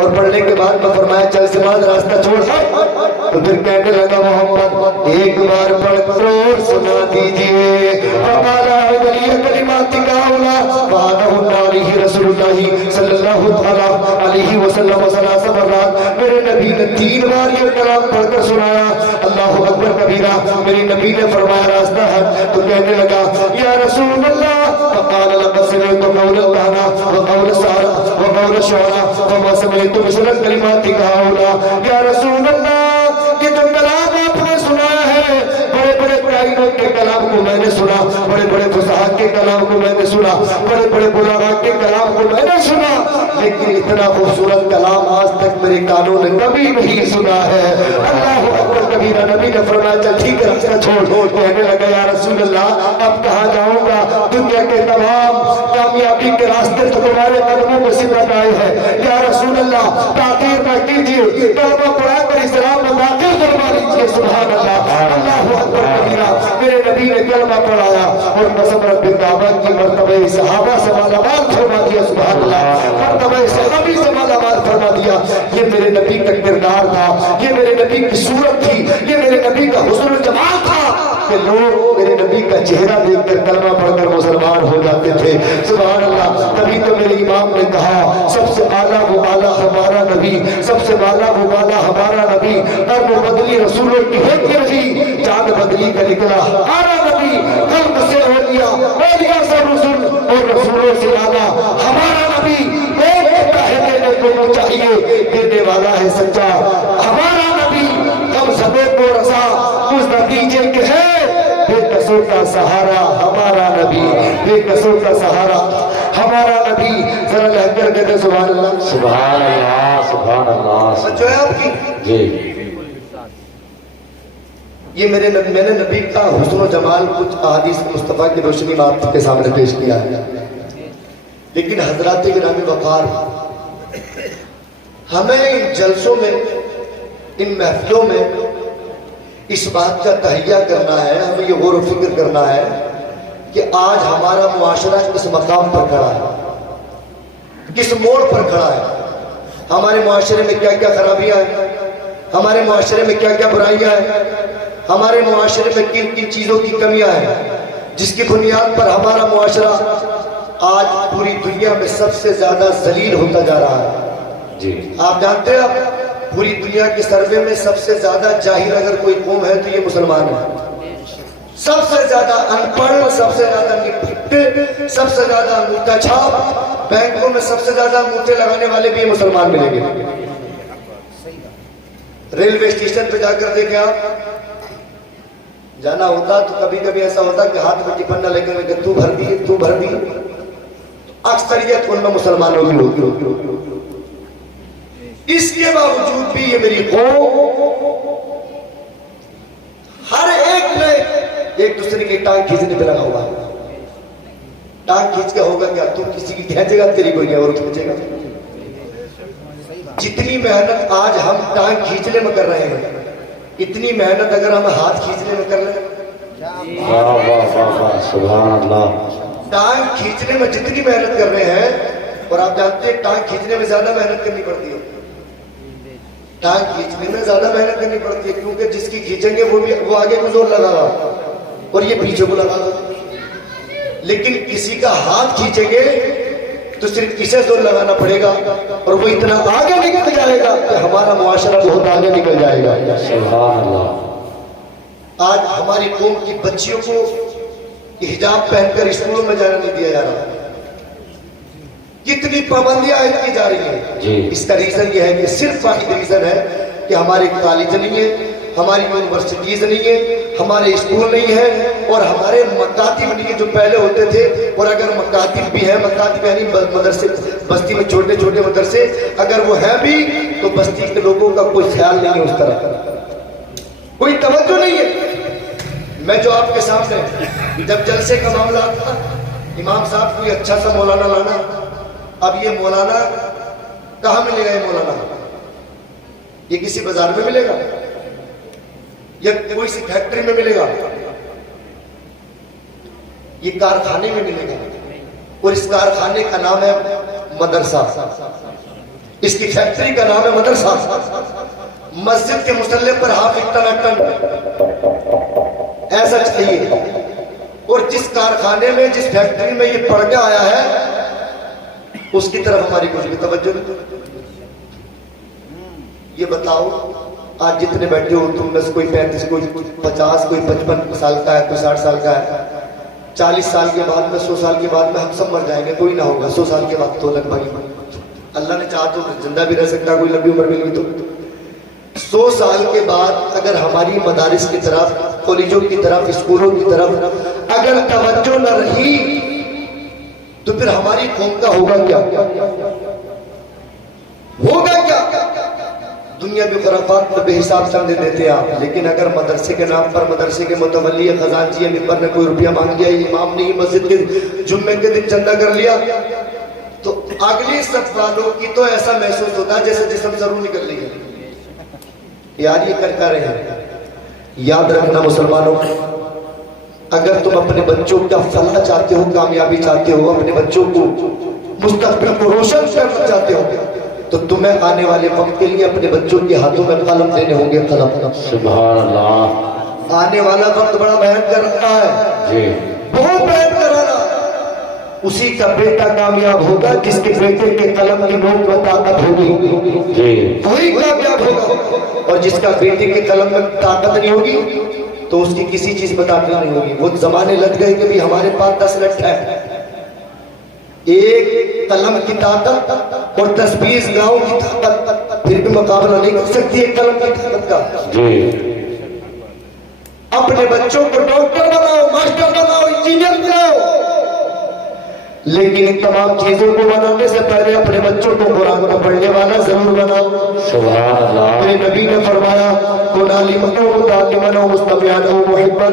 اور پڑھنے کے بعد میں فرمایا چل سماج راستہ چھوڑ تو پھر کہنے لگا محمد ایک بار پڑھ کر اور سنا دیجئے رسول اللہ صلی اللہ علیہ وسلم میرے نبی نے 3 بار یہ کلام پڑھ کر سنایا اللہ اکبر کبیرہ میری نبی نے فرمایا راستہ ہے تو کہنے لگا یا رسول اللہ فقال لقد سمعت قول الكهنة وقول السحرة وقول الشعراء وما سمعت مثل الكلمات هؤلاء یا رسول اللہ یہ جو کلام آپ نے سنایا ہے بڑے بڑے قائلوں کے کلام کو میں نے سنا بڑے بڑے فصاحت کے کلام کو میں نے سنا بڑے بڑے بلاغا کے کلام کو میں نے سنا لیکن اتنا خوبصورت کلام آج تک میرے کانوں نے کبھی نہیں سنا ہے اللہ اکبر کبیرہ نبی نے فرمایا چل ٹھیک ہے راستہ چھوڑ کہنے لگا یا رسول اللہ اب کہاں جاؤں گا دنیا کے تمام کامیابی کے راستے تو تمہارے قدموں میں سمت آئے ہیں یا رسول اللہ تاخیر نہ کیجیے کلمہ پڑھا کر اسلام میں داخل فرما لیجیے سبحان اللہ اللہ اکبر کبیرہ میرے نبی نے کلمہ پڑھایا اور قسم رب کعبہ کی مرتبہ صحابہ سے مالا مال فرما دیا سبحان اللہ مرتبہ صحابی سے مالا مال فرما دیا یہ میرے نبی کا کردار تھا یہ میرے نبی کی صورت تھی یہ میرے نبی کا حسن و جمال تھا کہ لوگ میرے نبی کا چہرہ دیکھ کر کلمہ پڑھ کر مسلمان ہو جاتے تھے سبحان اللہ تبھی تو میرے امام نے کہا سب سے اعلیٰ وہ اعلیٰ ہمارا نبی سب سے اعلیٰ وہ اعلیٰ ہمارا نبی اور وہ بدلی رسولوں کی ہوتی رہی چاند بدلی کا نکلا ہمارا نبی قلب سے اولیاء اولیاء سے رسول اور رسولوں سے اعلیٰ ہمارا نبی دیتا ہے دینے کو چاہیے دینے والا ہے سچا ہمارا نبی ہم سبوں کو رسا اس نتیجے کے ہے بے قصور کا سہارا ہمارا نبی بے قصور کا سہارا ہمارا نبی ذرا لہج کر کہتے سبحان اللہ سبحان اللہ سبحان اللہ سچو ہے آپ کی جی یہ میں نے نبی کا حسن و جمال کچھ احادیث مصطفیٰ کی روشنی میں آپ کے سامنے پیش کیا ہے لیکن حضرات گرامی وقار ہمیں ان جلسوں میں ان محفلوں میں اس بات کا تہیہ کرنا ہے ہمیں یہ غور و فکر کرنا ہے کہ آج ہمارا معاشرہ کس مقام پر کھڑا ہے کس موڑ پر کھڑا ہے ہمارے معاشرے میں کیا کیا خرابیاں ہیں ہمارے معاشرے میں کیا کیا برائیاں ہیں ہمارے معاشرے میں کن کن چیزوں کی کمیاں ہیں جس کی بنیاد پر ہمارا معاشرہ آج پوری دنیا میں سب سے زیادہ ذلیل ہوتا جا رہا ہے جی آپ جانتے ہیں آپ پوری دنیا کے سروے میں سب سے زیادہ جاہل اگر کوئی قوم ہے تو یہ مسلمان ہے سب سے زیادہ ان پڑھ سب سے زیادہ نپٹے سب سے زیادہ انگوٹھا چھاپ بینکوں میں سب سے زیادہ انگوٹھے لگانے والے بھی یہ مسلمان ملیں گے ریلوے اسٹیشن پہ جا کر دیکھیں آپ جانا ہوتا تو کبھی کبھی ایسا ہوتا کہ ہاتھ میں ٹفن نہ لے کر تو بھر دی اکثریت ان میں مسلمانوں کی ہوتی اس کے باوجود بھی یہ میری قوم ہر ایک میں ایک دوسرے کی ٹانگ کھینچنے پہ لگا ہوا ہے ٹانگ کھینچ کے ہوگا کیا تو کسی کی کھینچے گا تیری کوئی اور کھینچے گا جتنی محنت آج ہم ٹانگ کھینچنے میں کر رہے ہیں اتنی محنت اگر ہم ہاتھ کھینچنے میں کر لیں سبحان اللہ ٹانگ کھینچنے میں جتنی محنت کر رہے ہیں اور آپ جانتے ہیں ٹانگ کھینچنے میں زیادہ محنت کرنی پڑتی ہے ٹانگ کھینچنے میں زیادہ محنت کرنی پڑتی ہے کیونکہ جس کی کھینچیں گے وہ آگے کو زور لگا گا اور یہ پیچھے کو لگا گا لیکن کسی کا ہاتھ کھینچیں گے تو صرف اسے زور لگانا پڑے گا اور وہ اتنا آگے نکل جائے گا کہ ہمارا معاشرہ بہت آگے نکل جائے گا سبحان اللہ آج ہماری قوم کی بچیوں کو حجاب پہن کر اسکولوں میں جانا نہیں دیا جا رہا کتنی پابندیاں عائد کی جا رہی ہیں اس کا ریزن یہ ہے کہ صرف واحد ریزن ہے کہ ہمارے کالج نہیں ہے ہماری یونیورسٹیز نہیں ہے ہمارے اسکول نہیں ہے اور ہمارے مکاتب نہیں ہے جو پہلے ہوتے تھے اور اگر مکاتب بھی ہیں مکاتب یعنی مدرسے بستی میں چھوٹے چھوٹے مدرسے اگر وہ ہیں بھی تو بستی کے لوگوں کا کوئی خیال نہیں ہے اس طرح کوئی توجہ نہیں ہے میں جو آپ کے سامنے جب جلسے کا معاملہ آتا امام صاحب کوئی اچھا سا مولانا لانا اب یہ مولانا کہاں ملے گا یہ مولانا یہ کسی بازار میں ملے گا یا کوئی سی فیکٹری میں ملے گا یہ کارخانے میں ملے گا اور اس کارخانے کا نام ہے مدرسہ اس کی فیکٹری کا نام ہے مدرسہ. مسجد کے مصلی پر حافظ ٹن ایسا چاہیے. اور جس کارخانے میں جس فیکٹری میں یہ پڑھ کے آیا ہے اس کی طرف ہماری کچھ بھی توجہ نہیں. یہ بتاؤ آج جتنے بیٹھے ہو تم میں سے کوئی 35 کوئی 50 کوئی 55 سال کا ہے، کوئی 60 سال کا ہے. 40 سال کے بعد میں 100 سال کے بعد میں ہم سب مر جائیں گے، کوئی نہ ہوگا. 100 سال کے بعد تو لگ بھائی اللہ نے چاہا تو زندہ بھی رہ سکتا، کوئی لمبی عمر مل گئی تو. 100 سال کے بعد اگر ہماری مدارس کی طرف، کالجوں کی طرف، اسکولوں کی طرف اگر توجہ نہ رہی تو پھر ہماری قوم کا ہوگا کیا؟ ہوگا کیا؟ دنیا بھی خرافات میں بے حساب چندے دیتے آپ، لیکن اگر مدرسے کے نام پر مدرسے کے متولی خزانچی ممبر نے کوئی روپیہ مانگ لیا، امام نے مسجد کے جمعے کے دن چندہ کر لیا، تو اگلی صف والوں کی تو ایسا محسوس ہوتا ہے جیسے جسم ضرور نکل رہی ہے. یار یہ کر رہے ہیں. یاد رکھنا مسلمانوں، اگر تم اپنے بچوں کا فلاح چاہتے ہو، کامیابی چاہتے ہو، اپنے بچوں کو مستقبل کو روشن کرنا چاہتے ہو، تو تمہیں آنے والے وقت کے لیے اپنے بچوں کے ہاتھوں میں قلم دینے ہوں گے. قلم. سبحان اللہ. آنے والا وقت بڑا بھینکر رہا ہے جی بہت بھینکر رہا. اسی کا بیٹا کامیاب ہوگا جس کے بیٹے کے قلم کی نوک میں طاقت ہوگی. جی وہی کامیاب ہوگا. اور جس کا بیٹے کے قلم میں طاقت نہیں ہوگی تو اس کی کسی چیز میں طاقت نہیں ہوگی. وہ زمانے لگ گئے کہ بھی ہمارے پاس 10 لٹھ ہے، ایک قلم کی طاقت اور 10-20 گاؤں کی طاقت پھر بھی مقابلہ نہیں کر سکتی ایک قلم کی طاقت کا. جی اپنے بچوں کو ڈاکٹر بناؤ، ماسٹر بناؤ، انجینئر بناؤ، لیکن ان تمام چیزوں کو بنانے سے پہلے اپنے بچوں کو قرآن کو پڑھنے والا ضرور بناؤ. سبحان اللہ. میرے نبی نے فرمایا کن عالما و متعلما و مستمعا و محبا.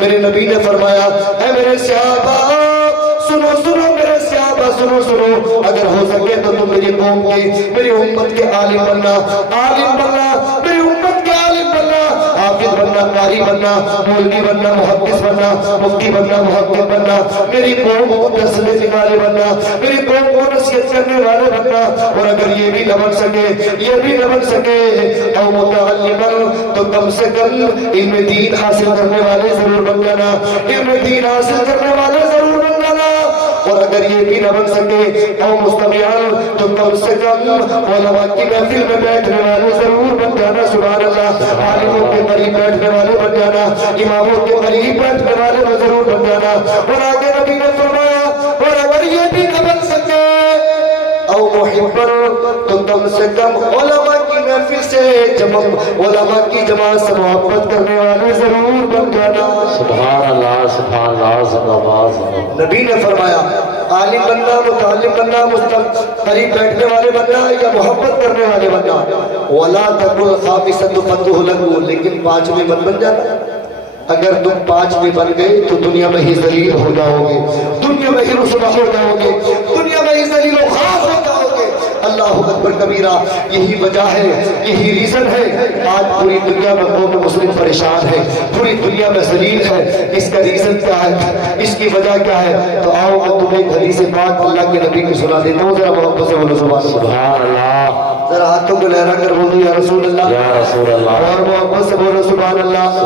میرے نبی نے فرمایا اے میرے صحابہ سنو سنو، میرے صحابہ سنو سنو، اگر ہو سکے تو تم میری قوم کی، میری امت کے عالم بننا، عالم بننا، میری امت کے عالم بننا، حافظ بننا، قاری بننا، مولوی بننا، محدث بننا، مفتی بننا، محقق بننا، میری قوم کو درس دینے والے بننا، میری قوم کو نصیحت کرنے والے بننا. اور اگر یہ بھی نہ بن سکے، یہ بھی نہ بن سکے او متعلما، تو کم سے کم علم دین حاصل کرنے والے ضرور بن جانا، علم دین حاصل کرنے والے ضرور بن جانا. اور اگر یہ بھی نہ بن سکے او مستمعان، تو کم سے کم علماء کی محفل میں بیٹھنے والے ضرور بن جانا. سبحان اللہ. عالموں کے قریب بیٹھنے والے بن جانا، اماموں کے قریب بیٹھنے والے ضرور بن جانا. اور آگے نبی نے فرمایا اور اگر یہ بھی نہ بن سکے او محبا، تو کم سے کم علماء کی محفل سے علماء کی جماعت سے محبت کرنے والے ضرور بن جانا. سبحان اللہ. سبحان اللہ. زندہ باد. نبی نے فرمایا عالم بننا، متعلم بننا، قریب بیٹھنے والے بننا یا محبت کرنے والے بننا. وَلَا تَقُلْ خَامِسَةُ فَتُحُ لَهُ، لیکن 5ویں بن جانا. اگر تم 5ویں بن گئے تو دنیا میں ہی ذلیل ہو جاؤ گے، دنیا میں ہی رسوا ہو جاؤ گے، دنیا میں ہی ذلیل و خاص ہو جاؤ گے. اللہ اکبر کبیرہ. یہی وجہ ہے، یہی ریزن ہے آج پوری دنیا میں قوم مسلم پریشان ہے، پوری دنیا میں ذلیل ہے. اس کا ریزن کیا ہے، اس کی وجہ کیا ہے؟ تو آؤ میں تمہیں حدیث پاک اللہ کے نبی کو سنا دیتا ہوں. ذرا محبت سے بولو سبحان اللہ. ذرا ہاتھوں کو لہرا کر بولو یا رسول اللہ، یا رسول اللہ. اور محبت سے بولو سبحان اللہ.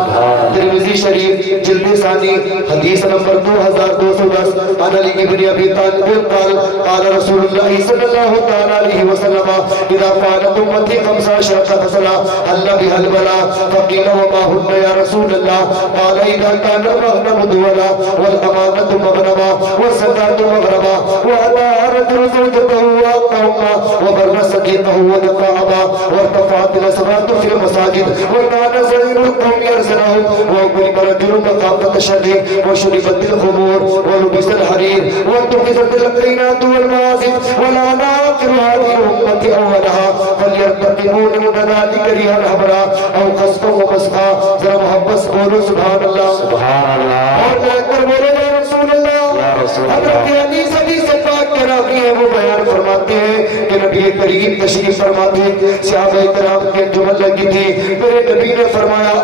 ترمذی شریف جلد ثانی حدیث نمبر 2210 عن علی بن ابی طالب قال قال رسول اللہ صلی اللہ تعالی علیہ وسلم اذا فعلت امتی 15 خصلہ حل بها البلاء فقیل وما هن یا رسول اللہ قال اذا كان المغنم دولا والامانة مغنما والزکاة مغرما وأطاع الرجل زوجته وأقامها وبر صديقه ودفع أبا وارتفعت الأصوات في المساجد وكان زعيم القوم يرزقهم وغلب رجل مقامة الشر وشربت الخمور ولبس الحرير واتخذت القينات والمعازف ولعن آخر هذه الأمة أولها فليرتقبوا من ذلك ريح الحمراء أو قصفا ومسخا. ذرا محبت سے بولو سبحان اللہ. سبحان اللہ. اور میں کر بولو یا رسول اللہ. یا رسول اللہ. حضرت حدیث پاک کے راوی ہیں وہ بیان فرماتے ہیں کہ نبی کریم تشریف فرماتے ہیں، صحابہ کرام کے جمل لگی تھی. میرے نبی نے فرمایا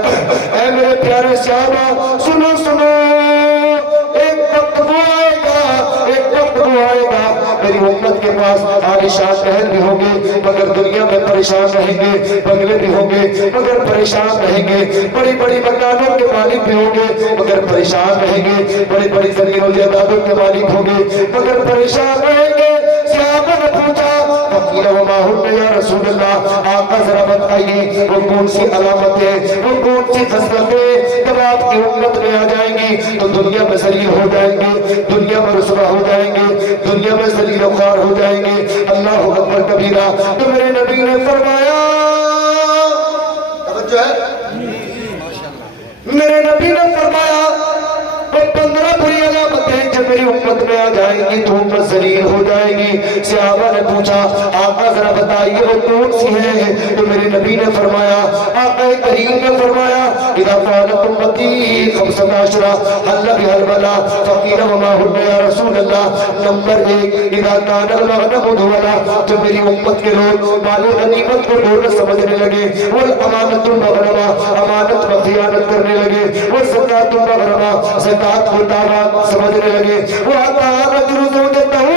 اے میرے پیارے صحابہ سنو سنو، ایک وقت وہ آئے گا، ایک وقت وہ آئے گا، میری امت کے پاس عالیشان محل بھی ہوں گے مگر دنیا میں پریشان رہیں گے، بنگلے بھی ہوں گے مگر پریشان رہیں گے، بڑی بڑی مکانوں کے مالک بھی ہوں گے مگر پریشان رہیں گے، بڑی بڑی زمین و جائیدادوں کے مالک ہوں گے مگر پریشان رہیں گے۔ صحابہ نے پوچھا فقیر وما ہن یا رسول اللہ، آقا ذرا بتائیے وہ کون سی علامتیں، وہ کون سی خصلتیں جب آپ کی امت میں آ جائیں گی تو دنیا میں ذلیل ہو جائیں گے، دنیا میں رسوا ہو جائیں گے، دنیا میں ذلیل و خوار ہو جائیں گے۔ اللہ اکبر کبیرہ۔ تو میرے نبی نے فرمایا، توجہ ہے، میرے نبی نے فرمایا وہ 15 بری علامتیں جب میری امت میں آ جائیں گی تو امت ذلیل ہو جائے گی۔ صحابہ نے پوچھا آقا ذرا بتائیے وہ کون سی ہیں؟ تو میرے نبی نے فرمایا، آقا کریم نے فرمایا اذا فعلت امتی 15 حل بها البلاء فقیل وما هن یا رسول اللہ۔ نمبر 1 اذا كان المغنم دولا، جب میری امت کے لوگ مال و غنیمت کو ڈھول سمجھنے لگے، والامانت المغنمہ، امانت میں خیانت کرنے لگے، والزکاۃ المغنمہ، زکات کو دعوات سمجھنے لگے، وَأَتَى رَجُلُ زَوْجَتَهُ،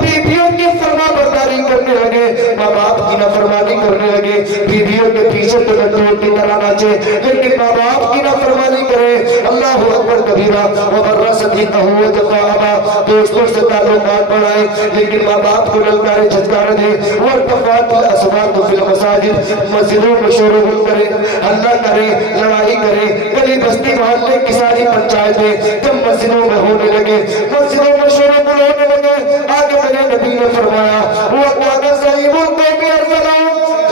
بیویوں کی فرما برداری کرنے لگے، ماں باپ کی نافرمانی کرنے لگے، بیویوں کے پیچھے تو لٹور کی طرح ناچے لیکن ماں باپ کی نافرمانی کرے۔ اللہ اکبر کبیرہ۔ وَبَرَّ صَدِيقَهُ وَجَفَا أَبَاهُ، دوستوں سے تعلقات بڑھائے لیکن ماں باپ کو للکارے جھٹکارے دے۔ وَارْتَفَعَتِ الْأَصْوَاتُ فِي الْمَسَاجِدِ، مسجدوں میں شور و غل کرے، ہلہ کرے، لڑائی کرے، گلی بستی محلے کی ساری پنچایتیں جب مسجدوں میں ہونے لگے، مسجدوں میں شور و غل ہونے لگے، آگے میرے نبی نے فرمایا وَقَانَ صَحِيبُ الْقَوْمِ أَرْسَلَهُ،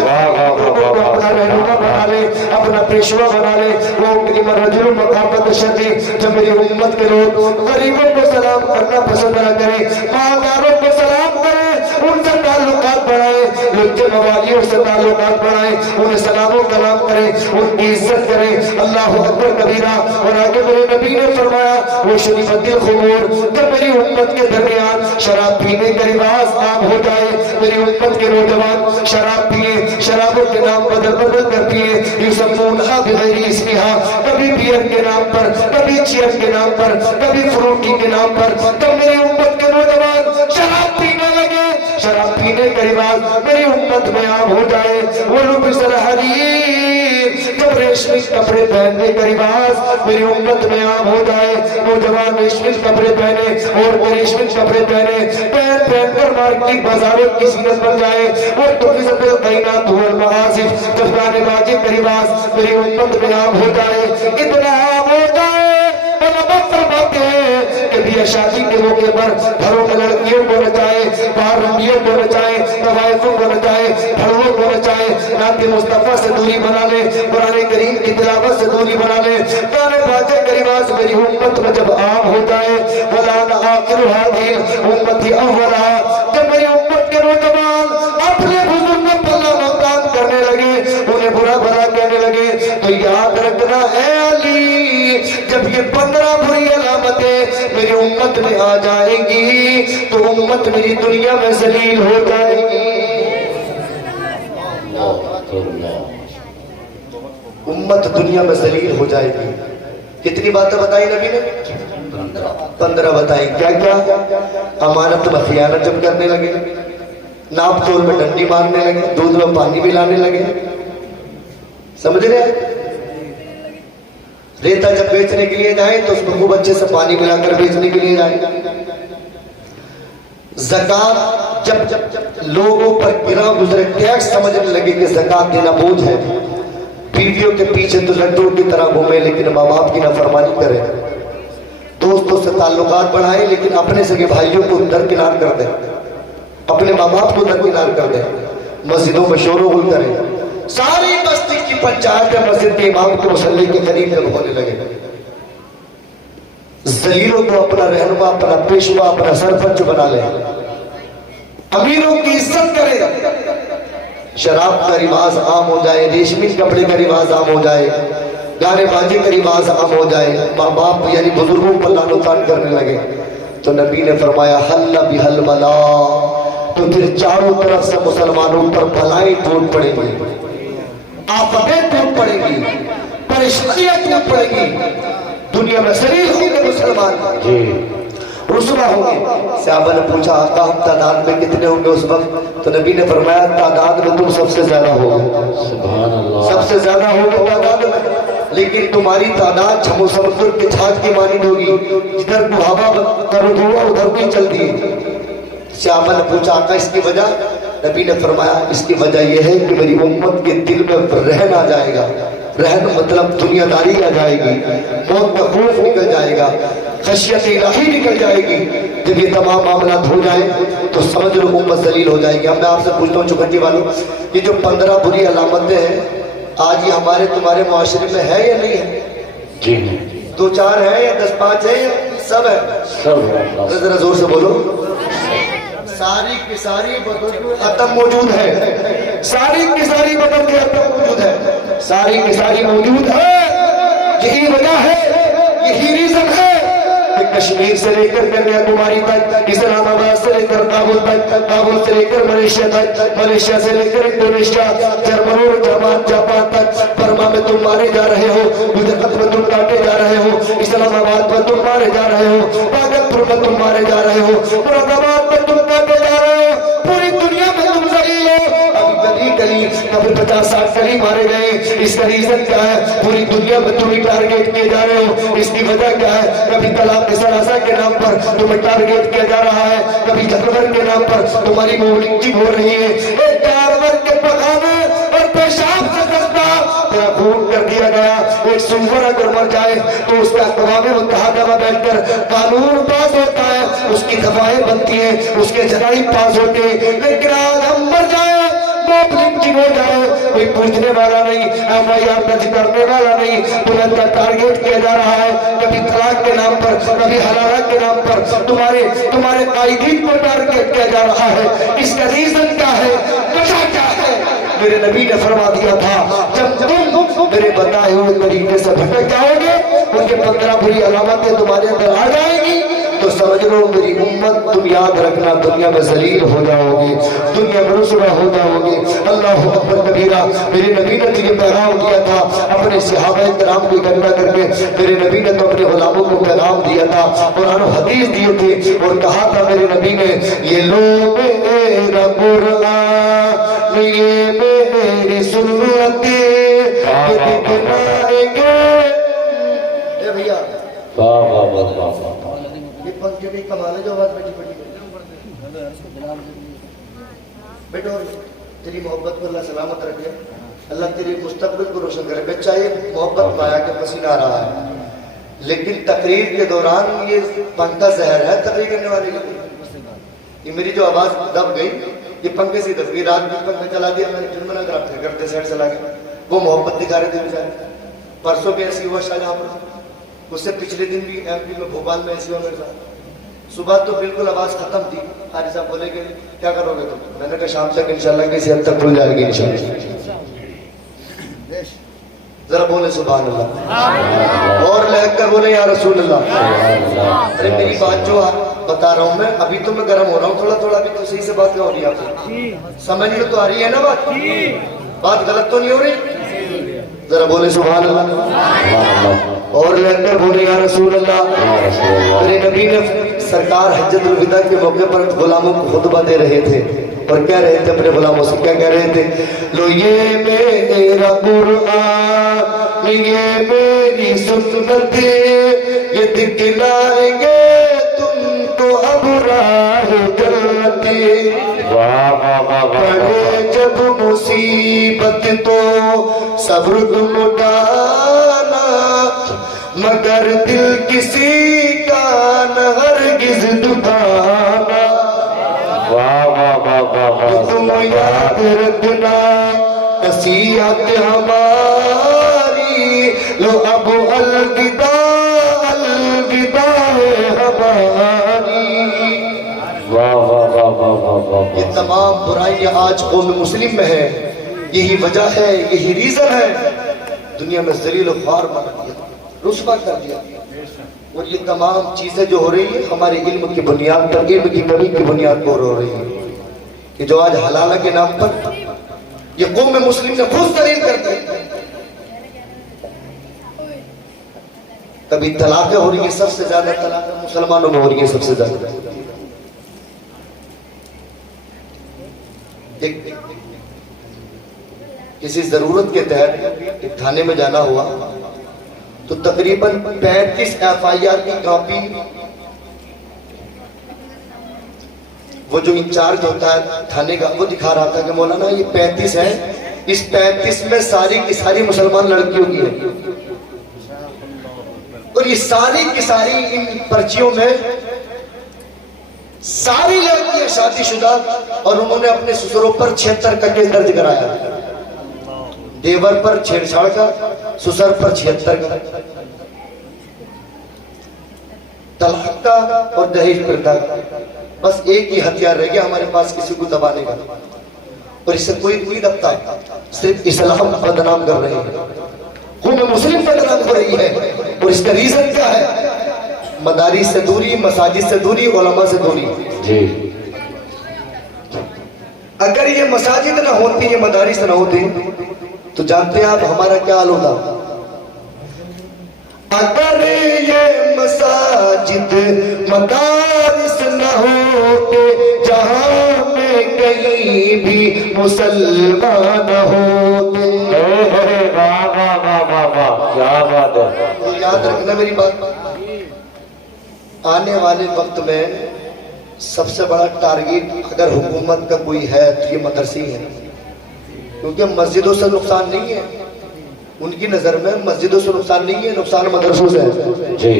اپنا رہنما بنا لے، اپنا پیشوا بنا لے۔ وہ کریم الرجل مقامت شرعی، جب میری امت کے لوگ غریبوں کو سلام کرنا پسند نہ کریں، مالداروں کو سلام کریں، ان سے تعلقات بڑھائیں، لچے موالیوں سے تعلقات بڑھائیں، انہیں سلام و کلام کریں، ان کی عزت کریں۔ اللہ اکبر کبیرہ۔ اور آگے میرے نبی نے فرمایا وہ شریفت الخمور، جب میری امت کے درمیان شراب پینے کا رواج عام ہو جائے، میری امت کے نوجوان شراب پیے، شرابوں کے نام بدل بدل کر پیے، یسمونہا بغیر اسمہا، کبھی بیئر کے نام پر، کبھی چیئر کے نام پر، کبھی فروٹی کے نام پر، تب میری امت کے نوجوان شراب پینے لگے، شراب پینے کا رواج میری امت میں عام ہو جائے۔ وَلُبِسَ الْحَرِيرُ، جب ریشمی کپڑے پہننے کا رواج میری امت میں عام ہو جائے، نوجوان ریشمی کپڑے پہنے اور وہ ریشمی کپڑے پہنے، پہن پہن کر مارکیٹ بازاروں کی زینت بن جائے۔ اور تُخِذَتِ الْقَيْنَاتُ وَالْمَعَازِفُ، جب گانے باجے کا رواج میری امت میں عام ہو جائے، اتنا عام ہو جائے علماء فرماتے ہیں کہ بھی شادی کے موقع پر گھروں میں لڑکیوں کو نچائے، باہر رنگیوں کو نچائے، طوائفوں کو نچائے، بھڑووں کو نچائے، نعت مصطفیٰ سے دوری بنا لے، قرآن کریم کی تلاوت سے دوری بنا لے۔ گانے باجے کا رواج میری امت میں جب عام ہو جائے، وَلَانَ آخِرُ هَذِهِ أُمَّتِ أَوَّلَهَا، جب میری امت کے نوجوان اپنے بزرگ میں پلہ مقام کرنے لگے، انہیں برا بھلا کہنے لگے، تو یاد رکھنا ہے علی، جب یہ 15 بری علامتیں میری امت میں آ جائیں گی تو امت میری دنیا میں ذلیل ہو جائے گی۔ امت دنیا میں ذلیل ہو جائے گی۔ کتنی باتیں بتائی نبی نے؟ 15 بتائی۔ کیا کیا؟ امانت میں خیانت جب کرنے لگے، ناپ تول میں ڈنڈی مارنے لگے، دودھ میں پانی ملانے لگے، سمجھ رہے ہیں؟ ریتا جب بیچنے کے لیے جائیں تو اس کو خوب اچھے سے پانی ملا کر بیچنے کے لیے جائیں۔ زکات جب لوگوں پر گرا گزرے، ٹیکس سمجھنے لگے کہ زکات دینا بوجھ ہے، بیویوں کے پیچھے تو لڈو کی طرح گھومے لیکن ماں باپ کی نافرمانی کرے، دوستوں سے تعلقات بڑھائے لیکن اپنے سگے بھائیوں کو درکنار کر دے، اپنے ماں باپ کو درکنار کر دے، مسجدوں میں شور و غل کرے، ساری بستی کی پنچایت مسجد کے امام کے مصلی کے قریب جب ہونے لگے، ذلیلوں کو اپنا رہنما، اپنا پیشوا، اپنا سرپنچ بنا لے، امیروں کی عزت کرے، شراب کا رواج عام ہو جائے، ریشمی کپڑے کا رواج عام ہو جائے، گانے بازی کا رواج عام ہو جائے، ماں باپ یعنی بزرگوں پر لعن و طعن کرنے لگے، تو نبی نے فرمایا حل بها البلاء، تو پھر چاروں طرف سے مسلمانوں پر بھلائیں ٹوٹ پڑے گی، آفتیں ٹوٹ پڑے گی، پریشانیاں ٹوٹ پڑے گی، دنیا میں ذلیل ہوں گے مسلمان۔ رسوا ہوں گے۔ صحابہ نے پوچھا آقا ہم تعداد میں کتنے ہوں گے اس وقت؟ تو نبی نے فرمایا تعداد میں تم سب سے زیادہ ہوگے، سب سے زیادہ ہوگے تعداد میں، لیکن تمہاری تعداد چھمو سمندر کے چھاج کی مانند ہوگی، جدھر کو ہوا کا رخ ہوا ادھر بھی چلتی ہے۔ صحابہ نے پوچھا آقا اس کی وجہ؟ نبی نے فرمایا اس کی وجہ یہ ہے کہ میری امت کے دل میں رہن آ جائے گا، رہن مطلب دنیا داری آ جائے گی، موت کا خوف نکل جائے گا، خشیت الہی نکل جائے گی۔ جب یہ تمام معاملات ہو جائیں تو سمجھ لو امت ذلیل ہو جائے گی۔ اب میں آپ سے پوچھتا ہوں چوکھٹی والوں، یہ جو 15 بری علامتیں ہیں آج یہ ہمارے تمہارے معاشرے میں ہے یا نہیں ہے؟ جی 2-4 ہیں یا 10-5 ہیں یا سب ہے؟ سب ذرا زور سے بولو۔ ساری کی ساری عتم موجود ہے، ساری کی ساری بدن کے عتم موجود ہے، ساری کی ساری موجود ہے۔ یہی وجہ ہے، یہی ریزن ہے کہ کشمیر سے لے کر کنیا کماری تک، اسلام آباد سے لے کر کابل تک، کابل سے لے کر ملیشیا تک، ملیشیا سے لے کر انڈونیشیا، جرمن اور جاپان تک، برما میں تم مارے جا رہے ہو، گجرات میں تم کاٹے جا رہے ہو، اسلام آباد میں تم مارے جا رہے ہو، باغت پور میں تم مارے جا رہے ہو، مراد آباد میں تم کاٹے جا رہے ہو، پوری دنیا میں تم ذلیل ہو۔ ابھی گلی کبھی 50-60 گلی مارے گئے، اس کا ریزن کیا ہے؟ پوری دنیا میں تمہیں ٹارگیٹ کیے جا رہے ہو، اس کی وجہ کیا ہے؟ کبھی طلاق ثلاثہ کے نام پر تمہیں ٹارگیٹ کیا جا رہا ہے، کبھی جانور کے نام پر تمہاری مولنگ ہو رہی ہے۔ ایک جانور کے پخانے اور پیشاب سے دستہ تیرا خون کر دیا گیا۔ ایک سنور اگر مر جائے تو اس کا اقوام متحدہ میں بیٹھ کر قانون پاس ہوتا ہے، اس کی دفاعیں بنتی ہیں، اس کے جرائی پاس ہوتے ہیں، لیکن آج ہم مر جائیں ہو جائے کوئی پوچھنے والا نہیں، FIR درج کرنے والا نہیں، تمہیں کا ٹارگیٹ کیا جا رہا ہے، کبھی طلاق کے نام پر، کبھی حلالت کے نام پر تمہارے قائدین کو ٹارگیٹ کیا جا رہا ہے۔ اس کا ریزن کیا ہے؟ وجہ کیا ہے؟ میرے نبی نے فرما دیا تھا جب تم میرے بتائے ہوئے طریقے سے بھٹک جاؤ گے، ان کے 15 بری علامتیں تمہارے اندر آ جائیں گی تو سمجھ لو میری امت، تم یاد رکھنا دنیا میں ذلیل ہو جاؤ گے، دنیا میں رسوا ہو جاؤ گے۔ اللہ اکبر کبیرہ۔ میرے نبی نے یہ پیغام دیا تھا اپنے صحابہ کرام کو اکٹھا کر کے، میرے نبی نے تو اپنے غلاموں کو پیغام دیا تھا، قرآن و حدیث دیے تھے اور کہا تھا میرے نبی نے یہ لو میرا قرآن، یہ میری سنت، یہ دکھلائیں گے۔ اے بھیا یہ پنکھے بھی کمال ہے جو آواز بیٹھی بیٹھو، تیری محبت کو اللہ سلامت رکھے، اللہ تیری مستقبل کو روشن کرے۔ بچہ یہ محبت پایا کہ پسینہ آ رہا ہے، لیکن تقریر کے دوران یہ پنکھا زہر ہے تقریر کرنے والے لیے۔ یہ میری جو آواز دب گئی یہ پنکھے سے دب گئی، رات میں پنکھا چلا دیا میں نے، پھر منع کرا پھر کرتے سیٹ چلا گیا۔ وہ محبت دکھا رہے تھے بیچارے۔ پرسوں بھی ایسی ہوا شاہجہاں پر، اس سے پچھلے دن بھی MP میں بھوپال میں ایسی ہوا میرے ساتھ۔ صبح تو بالکل آواز ختم تھی، حاجی صاحب بولے کہ کیا کرو گے تم؟ میں نے کہا شام تک انشاءاللہ کسی حد تک کھل جائے گی انشاءاللہ۔ ذرا بولے سبحان اللہ، اور لہک کر بولے یا رسول اللہ۔ ارے میری بات جو بتا رہا ہوں میں، ابھی تو میں گرم ہو رہا ہوں تھوڑا تھوڑا، ابھی تو صحیح سے بات ہو رہی ہے آپ سے، سمجھ میں تو آ رہی ہے نا بات غلط تو نہیں ہو رہی؟ ذرا بولے سبحان اللہ، اور لہک کر بولے یا رسول اللہ۔ میرے نبی نے سرکار حجت الوداع کے موقع پر غلاموں کو خطبہ دے رہے تھے اور کہہ رہے تھے اپنے غلاموں سے، کیا کہہ رہے تھے؟ لو یہ میرا قرآن، یہ میری سنت، یہ دکھلائیں گے تم کو اب راہ جنت۔ پڑے جب مصیبت تو صبر تم اٹھانا، مگر دل کسی کا نہ ہرگز دبانا۔ تم یاد رکھنا نصیحت ہماری، لو اب الوداع الوداع ہماری۔ یہ تمام برائیاں آج قوم مسلم میں ہے، یہی وجہ ہے، یہی ریزن ہے، دنیا میں ذلیل و خوار بنا دیا، رسوا کر دیا۔ اور یہ تمام چیزیں جو ہو رہی ہیں ہمارے علم کی بنیاد پر، علم کی کمی کی بنیاد پر ہو رہی ہیں، کہ جو آج حلالہ کے نام پر یہ قوم مسلم نے خود ترین کر دی۔ کبھی طلاقیں ہو رہی ہیں، سب سے زیادہ طلاقیں مسلمانوں میں ہو رہی ہیں سب سے زیادہ. کسی ضرورت کے تحت ایک تھانے میں جانا ہوا تو تقریباً 35 FIR کی کاپی وہ جو انچارج ہوتا ہے تھانے کا وہ دکھا رہا تھا کہ مولانا یہ 35 ہے، اس 35 میں ساری کی ساری مسلمان لڑکیوں کی ہے، اور یہ ساری کی ساری ان پرچیوں میں ساری لڑکیاں شادی شدہ، اور انہوں نے اپنے سسروں پر 76 کا کیس درج کرایا، دیور پر چھیڑ چھاڑ کا، سسر پر 76 کا، طلاق کا اور دہیج پردہ کا. بس ایک ہی ہتھیار رہ گیا ہمارے پاس کسی کو دبانے کا، اور اس سے کوئی نہیں دبتا، صرف اسلام بدنام کر رہے ہیں، قوم مسلم بدنام ہو رہی ہے. اور اس کا ریزن کیا ہے؟ مدارس سے دوری، مساجد سے دوری، علماء سے دوری. اگر یہ مساجد نہ ہوتی، یہ مدارس نہ ہوتی تو جانتے ہیں آپ ہمارا کیا حال ہوتا؟ اگر یہ مساجد مدارس نہ ہوتے، جہاں میں کہیں بھی مسلمان ہوتے. کیا بات ہے. تو یاد رکھنا میری بات، آنے والے وقت میں سب سے بڑا ٹارگیٹ اگر حکومت کا کوئی ہے تو یہ مدرسے ہی ہے، کیونکہ مسجدوں سے نقصان نہیں ہے، ان کی نظر میں مسجدوں سے نقصان نہیں ہے، نقصان مدرسوں سے ہے. جی.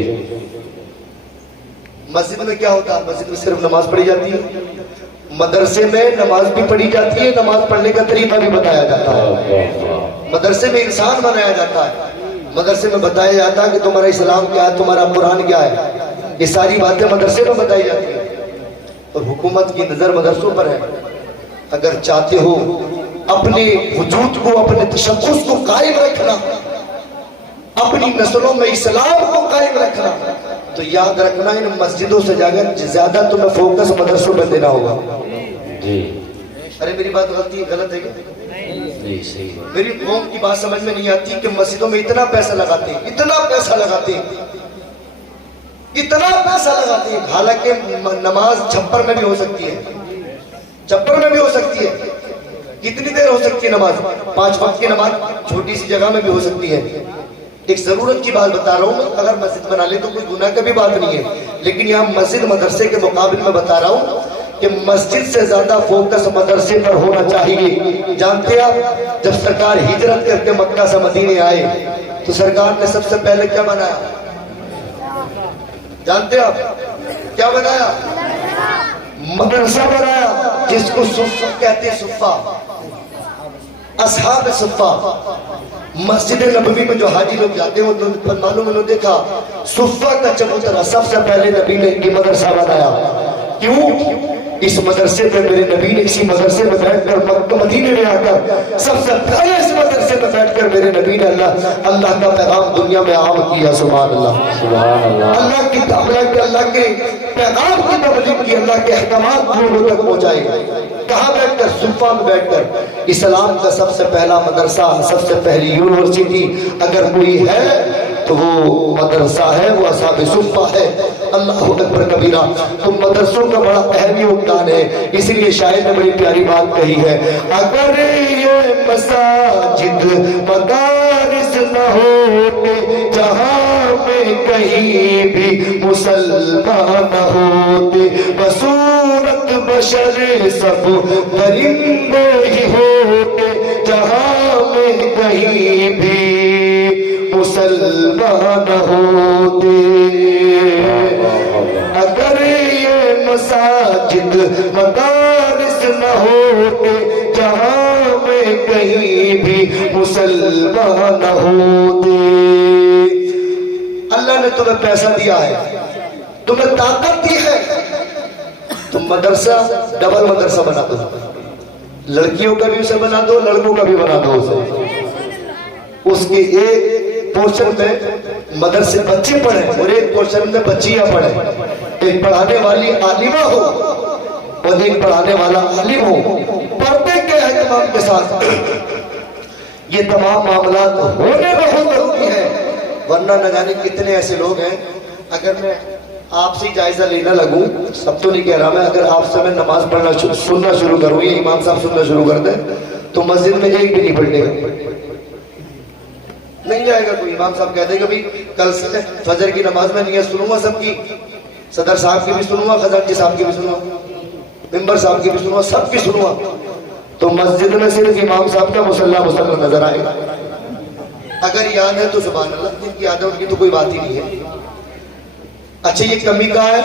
مسجد میں کیا ہوتا ہے؟ مسجد میں صرف نماز پڑھی جاتی ہے، مدرسے میں نماز بھی پڑھی جاتی ہے، نماز پڑھنے کا طریقہ بھی بتایا جاتا ہے، مدرسے میں انسان بنایا جاتا ہے، مدرسے میں بتایا جاتا ہے کہ تمہارا اسلام کیا ہے، تمہارا قرآن کیا ہے، یہ ساری باتیں مدرسے میں بتائی جاتی ہیں. اور حکومت کی نظر مدرسوں پر ہے. اگر چاہتے ہو اپنے وجود کو، اپنے تشخص کو قائم رکھنا، اپنی نسلوں میں اسلام کو قائم رکھنا، تو یاد رکھنا ان مسجدوں سے زیادہ تمہیں فوکس مدرسوں پہ دینا ہوگا. جی. ارے میری بات غلط ہے کیا؟ جی صحیح. میری قوم کی بات سمجھ میں نہیں آتی کہ مسجدوں میں اتنا پیسہ لگاتے ہیں، اتنا پیسہ لگاتے ہیں، اتنا پیسہ لگاتے ہیں. حالانکہ نماز چھپر میں بھی ہو سکتی ہے، چھپر میں بھی ہو سکتی ہے. کتنی دیر ہو سکتی ہے نماز؟ 5 وقت کی نماز چھوٹی سی جگہ میں بھی ہو سکتی ہے. ایک ضرورت کی بات بتا رہا ہوں میں، اگر مسجد بنا لے تو کوئی گناہ کا بھی بات نہیں ہے، لیکن یہاں مسجد مدرسے کے مقابل میں بتا رہا ہوں کہ مسجد سے زیادہ فوکس مدرسے پر ہونا چاہیے. جانتے آپ جب سرکار ہجرت کر کے مکہ سے مدینے آئے تو سرکار نے سب سے پہلے کیا بنایا؟ جانتے آپ کیا بنایا؟ مدرسہ بنایا، جس کو صفہ کہتے ہیں. صفہ، اصحاب صفہ. مسجد نبوی میں جو حاجی لوگ جاتے ہیں وہ معلوم انہوں نے دیکھا صفہ کا چبوترا سب سے پہلے نبی نے یہ مدرسہ بنایا. کیوں؟ اس مدرسے پہ میرے نبی نے اسی مدرسے میں بیٹھ کر مکہ مدینے میں آ کر سب سے پہلے اس مدرسے میں بیٹھ کر میرے نبی نے اللہ کا پیغام دنیا میں عام کیا. سبحان اللہ. سبحان اللہ. اللہ کی اللہ کے پیغام کی تبلیغ کی، اللہ کے احکامات لوگوں تک پہنچائے. کہاں بیٹھ کر؟ صفہ میں بیٹھ کر. اسلام کا سب سے پہلا مدرسہ، سب سے پہلی یونیورسٹی اگر کوئی ہے تو وہ مدرسہ ہے، وہ اصحاب صفہ ہے. اللہ اکبر کبیرہ. تو مدرسوں کا بڑا اہم یوگدان ہے. اس لیے شاعر نے بڑی پیاری بات کہی ہے، اگر یہ مساجد مدارس نہ ہوتے، جہاں میں کہیں بھی مسلمان نہ ہوتے، بصورت بشر سب درندے ہی ہوتے، جہاں میں کہیں بھی مسلمان ہوتے. اگر یہ مساجد مدارس نہ ہوتے، جہاں میں کہیں بھی مسلمان ہوتے. اللہ نے تمہیں پیسہ دیا ہے، تمہیں طاقت دی ہے، تم مدرسہ ڈبل مدرسہ بنا دو. لڑکیوں کا بھی اسے بنا دو، لڑکوں کا بھی بنا دو اسے. اس کے ایک پورشن میں مدرسے بچے پڑھیں اور ایک پورشن میں بچیاں پڑھیں. ایک پڑھانے والی عالمہ ہو اور ایک پڑھانے والا عالم ہو، پردے کے اہتمام کے ساتھ. یہ تمام معاملات ہونے بہت ضروری ہے. ورنہ نہ جانے کتنے ایسے لوگ ہیں. اگر میں آپ سے جائزہ لینا لگوں, سب تو نہیں کہہ رہا میں, اگر آپ سے میں نماز پڑھنا سننا شروع کروں یا امام صاحب سننا شروع کر دیں تو مسجد میں ایک بھی نہیں پڑھنے گا, نہیں جائے گا کوئی. امام صاحب کہہ دیں کہ بھائی کل سے فجر کی نماز میں نیت سنوں گا سب کی, صدر صاحب کی بھی سنوں گا, خزانچی صاحب کی بھی سنوں گا, ممبر صاحب کی بھی سنوں گا, سب کی سنوں گا, تو مسجد میں صرف امام صاحب کا مصلی نظر آئے گا. اگر یاد ہے تو سبحان اللہ, جن کی یاد ہے ان کی تو کوئی بات ہی نہیں ہے. اچھا یہ کمی کہاں ہے,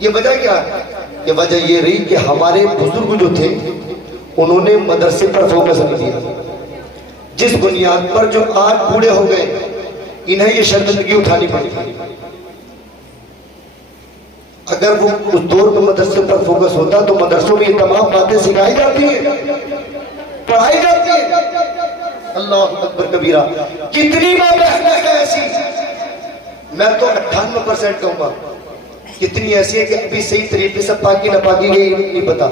یہ وجہ کیا ہے؟ یہ وجہ یہ رہی کہ ہمارے بزرگ جو تھے انہوں نے مدرسے پر فوکس نہیں دیا, جس بنیاد پر جو آج بوڑھے ہو گئے انہیں یہ شرمندگی اٹھانی پڑی. اگر وہ اس دور میں مدرسے پر فوکس ہوتا تو مدرسوں میں یہ تمام باتیں سکھائی جاتی ہیں, پڑھائی جاتی ہیں. اللہ اکبر کبیرہ, کتنی باتیں ہیں ایسی, میں تو 98% کہوں گا, کتنی ایسی ہے کہ ابھی صحیح طریقے سے پاکی ناپاکی یہ نہیں پتا.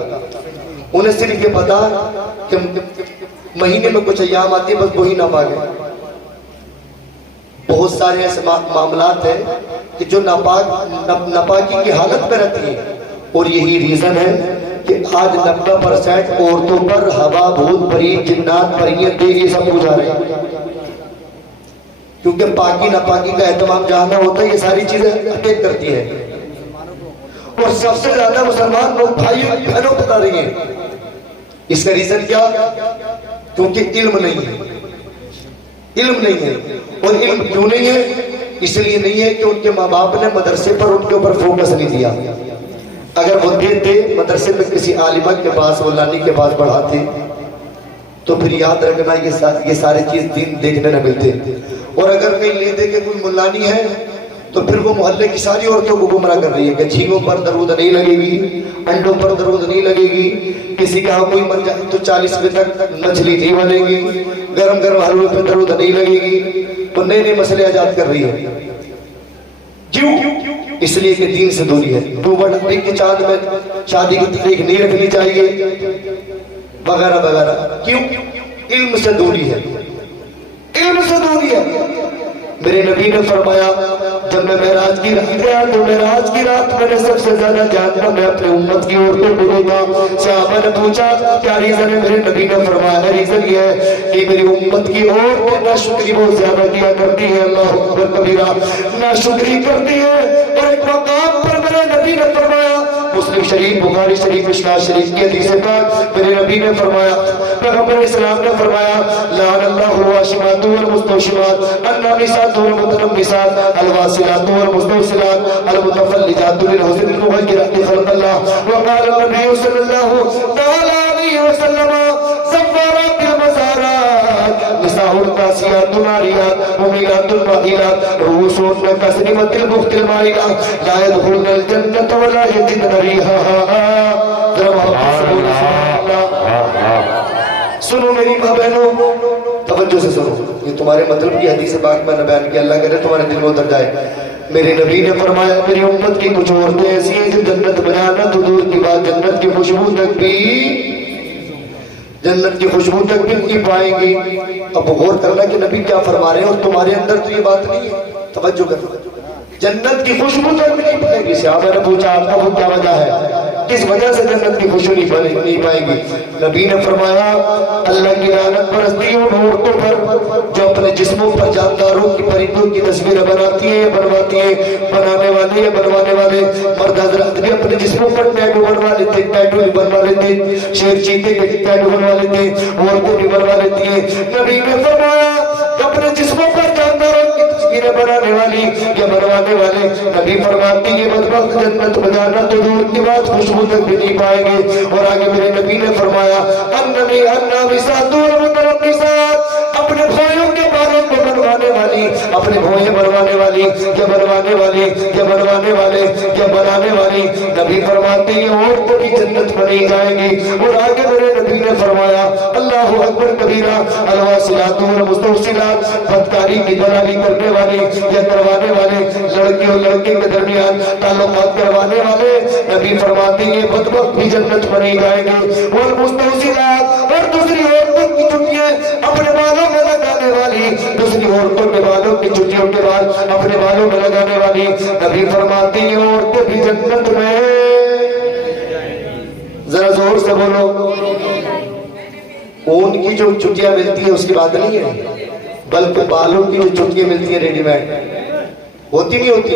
انہیں صرف یہ پتا کہ مہینے میں کچھ ایام آتی ہے بس وہی ناپاک ہے. بہت سارے ایسے معاملات ہیں کہ جو ناپاکی کی حالت میں رہتی ہیں, اور یہی ریزن ہے کہ آج 90% عورتوں پر ہوا, بھوت, پری, جنات, پریاں, دیگ یہ سب کچھ آ رہے ہیں, کیونکہ پاکی ناپاکی کا اہتمام جہاں نہ ہوتا ہے یہ ساری چیزیں اٹیک کرتی ہیں. اور سب سے زیادہ مسلمان لوگ بھائیوں بہنوں بتا رہی ہیں. اس کا ریزن کیا؟ کیونکہ علم نہیں ہے, علم نہیں ہے. اور علم کیوں نہیں ہے؟ اس لیے نہیں ہے کہ ان کے ماں باپ نے مدرسے پر ان کے اوپر فوکس نہیں دیا. اگر وہ دیتے مدرسے میں کسی عالمہ کے پاس, مولانی کے پاس پڑھاتے تو پھر یاد رکھنا یہ سارے چیز دین دیکھنے نہ ملتے. اور اگر کہیں لیتے کہ کوئی مولانی ہے تو پھر وہ محلے کی ساری عورتوں کو گمراہ کر رہی ہے کہ جھینگوں پر درود نہیں لگے گی, انڈوں پر درود نہیں لگے گی, کسی کا کوئی مر جائے تو 40 بجے تک مچھلی نہیں بنے گی, گرم گرم حلوے پہ درود نہیں لگے گی. وہ نئے نئے مسئلے ایجاد کر رہی ہے. کیوں؟ اس لیے کہ دین سے دوری ہے. 2 بڑے کے چاند میں شادی کی تاریخ نہیں رکھنی چاہیے وغیرہ وغیرہ. کیوں؟ علم سے دوری ہے, علم سے دوری ہے. میرے نبی نے فرمایا جب میں معراج کی رات گیا تو معراج کی رات میں نے سب سے زیادہ جاننا میں اپنے امت کی عورتوں کو دیکھا. صحابہ نے پوچھا کیا ریزن ہے؟ میرے نبی نے فرمایا ریزن یہ ہے کہ میری امت کی عورتیں ناشکری بہت زیادہ کیا کرتی ہیں. اللہ اکبر کبیرہ, ناشکری کرتی ہے. اور ایک مقام پر میرے نبی نے فرمایا, مسلم شریف, بخاری شریف, مشکوٰ شریف کی حدیث پاک, میرے نبی نے فرمایا, پیغمبر اسلام نے فرمایا لعن اللہ الواشمات والمستوشمات النامسات والمتنمسات الواصلات والمستوصلات المتفلجات للحسن المغيرات خلق الله. وقال النبي صلى الله تعالى عليه وسلم زفارات المزارات نساء القاسيات العاريات مميلات المائلات رؤوسهن كأسنمة البخت المائلة لا يدخلن الجنة ولا يجدن ريحها. سنو میری ماں بہنوں, توجہ سے سنو, یہ تمہارے مطلب کی حدیث پاک میں نے بیان کیا, اللہ کرے تمہارے دل میں اتر جائے. میرے نبی نے فرمایا میری امت کی کچھ عورتیں ایسی ہیں جو جنت بنانا تو دور کی بات جنت کی خوشبو تک بھی نہیں پائیں گی. اب غور کرنا کہ نبی کیا فرما رہے ہیں, اور تمہارے اندر تو یہ بات نہیں ہے. توجہ کرو, جنت کی خوشبو تک بھی نہیں پائیں گی. صحابہ نے پوچھا آپ کا وہ کیا وجہ ہے, کس وجہ سے جنت کی خوشبو نہیں پائیں گی؟ نبی نے فرمایا اللہ کی لعنت پرستی ان عورتوں پر جو اپنے جسموں پر جانداروں کی, پرندوں کی تصویریں بناتی ہیں یا بنواتی ہیں. بنانے والے یا بنوانے والے مرد حضرات بھی اپنے جسموں پر ٹیٹو بنوا لیتے, ٹیٹو بھی بنوا لیتے, شیر چیتے کے ٹیٹو بنوا لیتے, عورتیں بھی بنوا لیتی ہیں. نبی نے فرمایا اپنے جسموں پر جانداروں کی تصویریں بنانے والی یا بنوانے والے, نبی فرماتے ہیں یہ بدبخت جنت بجانا تو دور کی بات خوشبو تک بھی نہیں پائیں گے. اور آگے میرے نبی نے فرمایا النامسات والمتنمسات, اپنے بھائیوں کے بالوں کو بنوانے والی, اپنے بھوئیں بنوانے والی یا بنوانے والی یا بنوانے والے یا بنانے والی. نبی فرماتے ہیں عورتوں کی جنت بنی جائیں گی. اور آگے میرے نبی نے فرمایا اللہ اکبر کبیرہ الواصلات والمستوصلات, بدکاری کی دلالی کرنے والے یا کروانے والے, لڑکی اور لڑکے کے درمیان تعلقات کروانے والے, نبی فرماتے ہیں بدبخت بھی جنت بنی جائیں گے. والمستوصلات, اور دوسری عورتوں کی چٹیاں اپنے بالوں میں لگانے والی, دوسری عورتوں کے بالوں کی چٹیوں کے بال اپنے بالوں میں لگانے والی نبی فرماتی ہیں عورتیں بھی جنت میں، ذرا زور سے بولو، اون کی جو چٹیاں ملتی ہیں اس کی بات نہیں ہے، بلکہ بالوں کی جو چٹیاں ملتی ہیں ریڈی میڈ ہوتی نہیں ہوتی،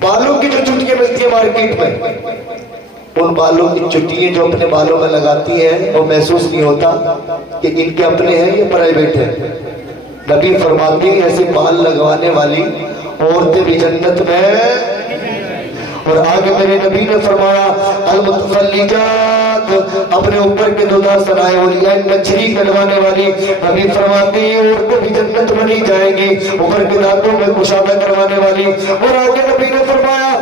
بالوں کی جو چٹیاں ملتی ہیں مارکیٹ میں، ان بالوں کی چٹیاں جو اپنے بالوں میں لگاتی ہیں وہ محسوس نہیں ہوتا کہ ان کے اپنے ہیں یا پرائیویٹ ہیں۔ نبی فرماتے ہیں ایسے بال لگوانے والی عورتیں بھی جنت میں، اور آگے میرے نبی نے فرمایا المتفلجات، اپنے اوپر کے دودھا سرائے اولیاء مچھری کلوانے والی، نبی فرماتے ہیں عورتیں بھی جنت میں نہیں جائیں گی، اوپر کے دانتوں میں کشادہ کروانے والی، اور آگے نبی نے فرمایا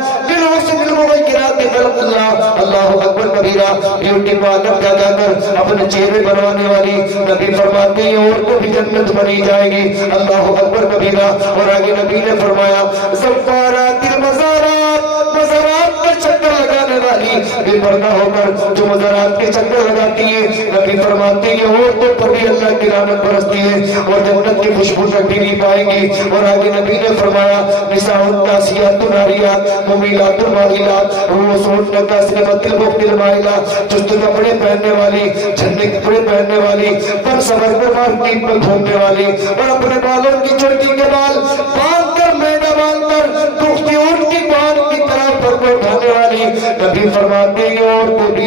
اللہ اکبر کبیرہ، بیوٹی پارلر جا جا کر اپنے چہرے بنوانے والی، نبی فرماتے ہیں عورتیں بھی جنت میں نہیں جائیں گی، اللہ اکبر کبیرہ، اور آگے نبی نے فرمایا زفارات المزارات، مزارات کے چکر لگانے والی، بے پردہ ہو کر جو مزارات کے چکر لگاتی ہے، نبی فرماتے ہیں عورتوں پر بھی اللہ کی رحمت برستی ہے اور جنت کی خوشبو تک بھی نہیں پائیں گی، اور آگے نبی نے فرمایا نساء کاسیات ناریات ممیلات مائلات رؤوسہن کاسیات البخت المائلہ، چست کپڑے پہننے والی، جھنڈے کپڑے پہننے والی، پر سبر کر مارکیٹ میں گھومنے والی، اور اپنے بالوں کی چوٹی کے بال باندھ کر میڈا باندھ کر دکھتی ان کی بال کی طرف پر کو اٹھانے والی، نبی فرماتے ہیں عورتیں بھی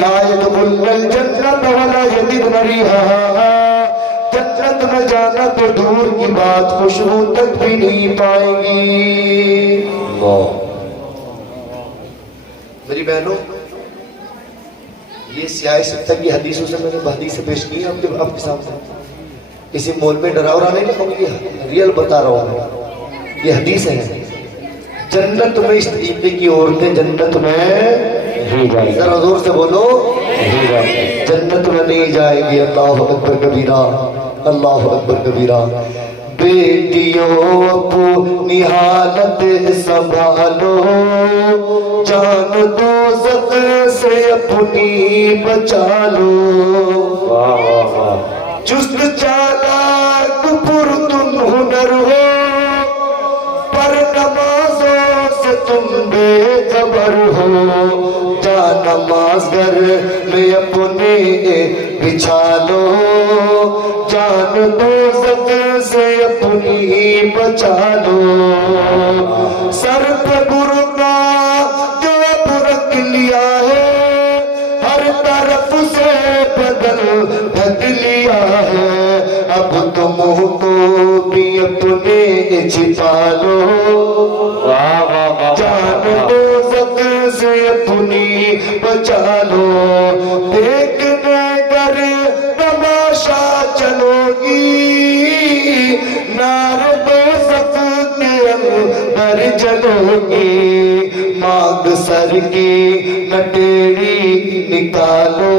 لا يدخلن الجنت ولا يجدن ريحها، جنت میں جانا تو دور کی بات خوشبو تک بھی نہیں پائیں گی۔ میری بہنوں، یہ سیاہ ستہ کی حدیثوں سے میں نے حدیث پیش کی ہے آپ کے سامنے، کسی مول میں ڈراؤ نہیں لگا، ریئل بتا رہا ہوں میں، یہ حدیث ہے، جنت میں اس طریقے کی عورتیں جنت میں، ذرا زور سے بولو، جنت میں نہیں جائے گی، اللہ اکبر کبیرہ، اللہ اکبر کبیرہ۔ بیٹیوں اپنی حالت سنبھالو، جان دوزخ سے اپنی بچا لو، چست چالاک پرتن ہنر ہو، پر نمازوں سے تم بے خبر ہو، جا نماز گھر میں اپنے بچھا لو، جان دوزخ سے اپنی بچا لو، سر پہ برقع جو اب رکھ لیا ہے، ہر طرف سے بدل ڈھک لیا ہے، اب تم کو بھی اپنے چھپا لو، جان دوزخ سے اپنی بچا لو، دیکھنے گر تماشا چلو گی، نار دوزخ کے اندر جلو گی، مانگ سر کی نٹیری نکالو،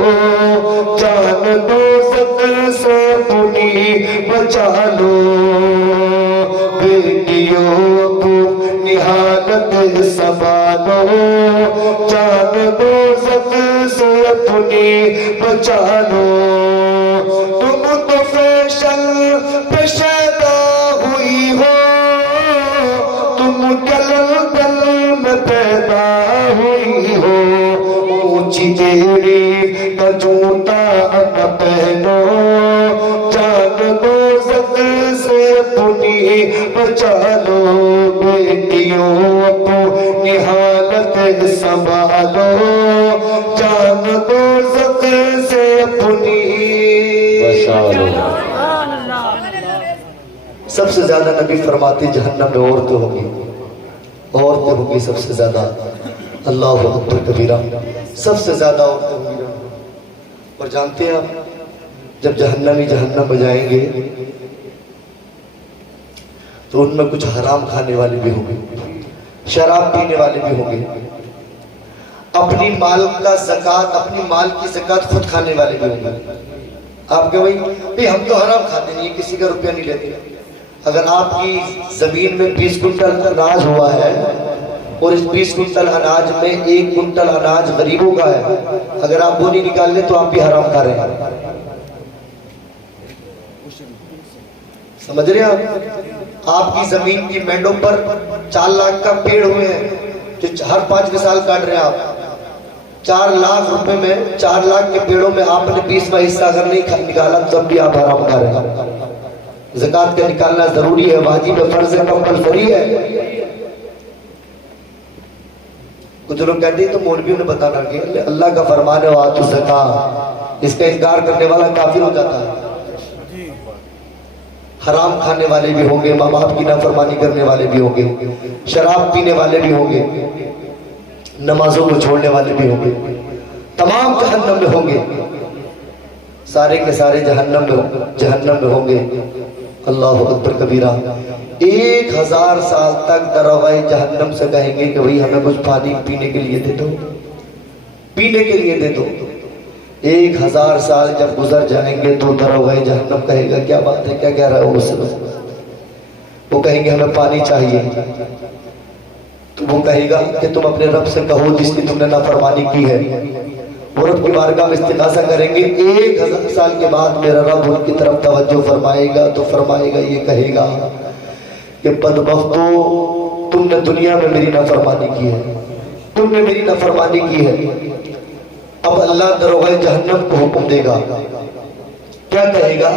جان دوزخ سے اپنی بچا لو، بیٹیوں اپنی حالت سنبھالو، جان دوزخ سے اپنی بچا لو، تم تو فیشن پہ شیدا ہوئی ہو، تم دل میں پیدا ہوئی ہو، اونچی تیری کا جوتا نہ پہنو، جان دوزخ سے اپنی بچا لو، بیٹیوں اپنی حالت سنبھالو، جان دوزخ سے اپنی بچا لو۔ سب سے زیادہ نبی فرماتے جہنم میں عورتیں ہوں گی، عورتیں ہوں گی سب سے زیادہ، اللہ اکبر کبیرہ، سب سے زیادہ عورتیں ہوں گی۔ اور جانتے ہیں آپ جب جہنمی جہنم میں جائیں گے تو ان میں کچھ حرام کھانے والے بھی ہوں گے، شراب پینے والے بھی ہوں گے، اپنی مال کا زکوٰۃ، اپنی مال کی زکوٰۃ خود کھانے والے بھی ہوں گے۔ آپ کہ بھئی ہم تو حرام کھاتے نہیں، کسی کا روپیہ نہیں لیتے۔ اگر آپ کی زمین میں 20 کنٹل اناج ہوا ہے اور اس 20 کنٹل اناج میں 1 کنٹل اناج غریبوں کا ہے، اگر آپ وہ نہیں نکال لیں تو آپ بھی حرام کھا رہے ہیں۔ سمجھ رہے ہیں آپ کی زمین کی مینڈوں پر 4 لاکھ کا پیڑ ہوئے ہیں جو ہر 5 سال کاٹ رہے ہیں آپ 4 لاکھ روپے میں 4 لاکھ کے پیڑوں میں آپ نے 20واں حصہ اگر نہیں نکالا تو اب بھی آپ حرام کھا رہے ہیں زکوٰۃ کا نکالنا ضروری ہے واجب ہے فرض ہے کمپلسری ہے کچھ لوگ کہتے ہیں تو مولویوں نے بتانا کہ اللہ کا فرمان ہے وآتوا الزکاۃ اس کا انکار کرنے والا کافر ہو جاتا ہے حرام کھانے والے بھی ہوں گے ماں باپ کی نافرمانی کرنے والے بھی ہوں گے شراب پینے والے بھی ہوں گے نمازوں کو چھوڑنے والے بھی ہوں گے تمام جہنم میں ہوں گے سارے کے سارے جہنم میں ہوں گے اللہ اکبر کبیرہ 1000 سال تک دروازے جہنم سے کہیں گے کہ بھئی ہمیں کچھ پانی پینے کے لیے دے دو پینے کے لیے دے دو 1000 سال جب گزر جائیں گے تو دروازے جہنم کہے گا کیا بات ہے کیا کہہ رہا ہے اس سے وہ کہیں گے ہمیں پانی چاہیے تو وہ کہے گا کہ تم اپنے رب سے کہو جس کی تم نے نافرمانی کی ہے وہ رب کی بارگاہ میں استغاثہ کریں گے 1000 سال کے بعد میرا رب ان کی طرف توجہ فرمائے گا تو فرمائے گا یہ کہے گا کہ بدبختو تم نے دنیا میں میری نافرمانی کی ہے تم نے میری نافرمانی کی ہے اب اللہ دروغہ جہنم کو حکم دے گا کیا کہے گا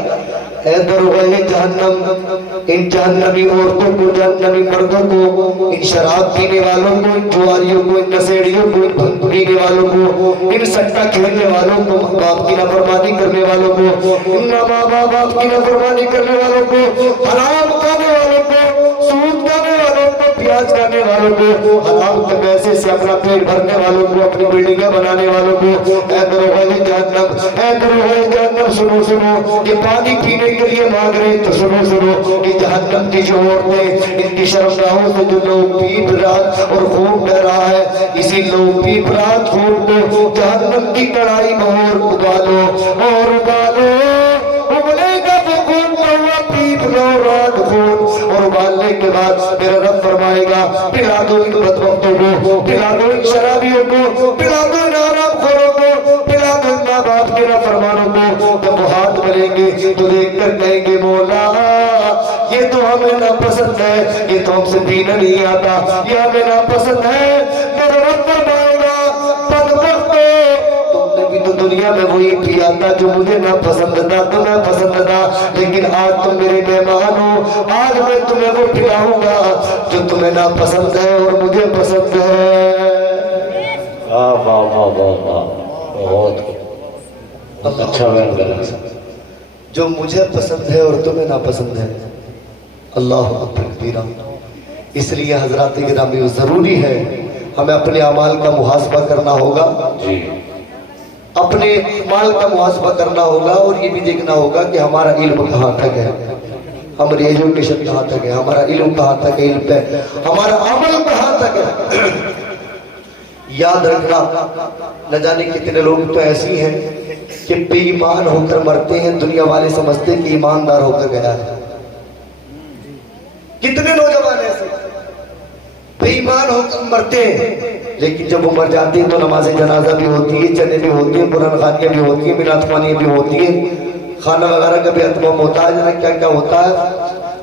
اے دروغہ جہنم ان جہنمی عورتوں کو جہنمی مردوں کو ان شراب پینے والوں کو ان جواریوں کو ان نشیڑیوں کو ان بھنگ پینے والوں کو ان سٹا کھیلنے والوں کو ماں باپ کی نافرمانی کرنے والوں کو ان ماں باپ کی نافرمانی کرنے والوں کو حرام کھانے والوں کو سود کھانے والوں کو پیاز کھانے والوں کو حرام کے پیسے سے اپنا پیٹ بھرنے والوں کو اپنی بلڈنگیں بنانے والوں کو اے دروغہ جہنم سنو سنو یہ پانی پینے کے لیے مانگ رہے تو سنو کہ جہنم کی جو عورتیں ان کی شرمگاہوں سے جو لوگ پیپ رات اور خون بہ رہا ہے اسی لوگ پیپ رات خون کو جہنم کی کڑائی میں اور ابالو ابلے گا وہ خون ہوا پیپ لو رات خون اور ابالنے کے بعد میرا رب فرمائے گا پلا دو ان بدبختوں کو پلا دو ان شرابیوں کو پلا دو ان حرام خوروں کو پلا دو ان ماں باپ کے نافرمانوں کو جب وہ ہاتھ ملیں گے تو دیکھ کر کہیں گے مولا یہ تو ہمیں ناپسند ہے یہ تو ہم سے پینا نہیں آتا یہ ہمیں ناپسند ہے میرا رب فرمائے گا بدبختو تم نے بھی تو دنیا میں وہی پیا تھا جو مجھے ناپسند تھا تمہیں پسند تھا لیکن آج تم میرے مہمان ہو آج میں تمہیں وہ پلاؤں گا جو تمہیں ناپسند ہے اور مجھے پسند ہے بہت اچھا بیان کر رہا ہے جو مجھے پسند ہے اور تمہیں ناپسند ہے اللہ اکبر کبیرہ اس لیے حضرات گرامی ضروری ہے ہمیں اپنے اعمال کا محاسبہ کرنا ہوگا جی اپنے اعمال کا محاسبہ کرنا ہوگا اور یہ بھی دیکھنا ہوگا کہ ہمارا علم کہاں تک ہے ہماری ایجوکیشن کہاں تک ہے ہمارا علم کہاں تک ہے علم پہ ہمارا عمل کہاں تک ہے یاد رکھنا نہ جانے کتنے لوگ تو ایسی ہیں کہ بے ایمان ہو کر مرتے ہیں دنیا والے سمجھتے کہ ایماندار ہو کر گیا ہے کتنے نوجوان ایسے بے ایمان ہو کر مرتے ہیں لیکن جب وہ مر جاتے ہیں تو نماز جنازہ بھی ہوتی ہے چنے بھی ہوتی ہیں قرآن خوانیاں بھی ہوتی ہیں میلاد خوانیاں بھی ہوتی ہیں کھانا وغیرہ کا بھی اتمام ہوتا ہے جنہیں کیا کیا ہوتا ہے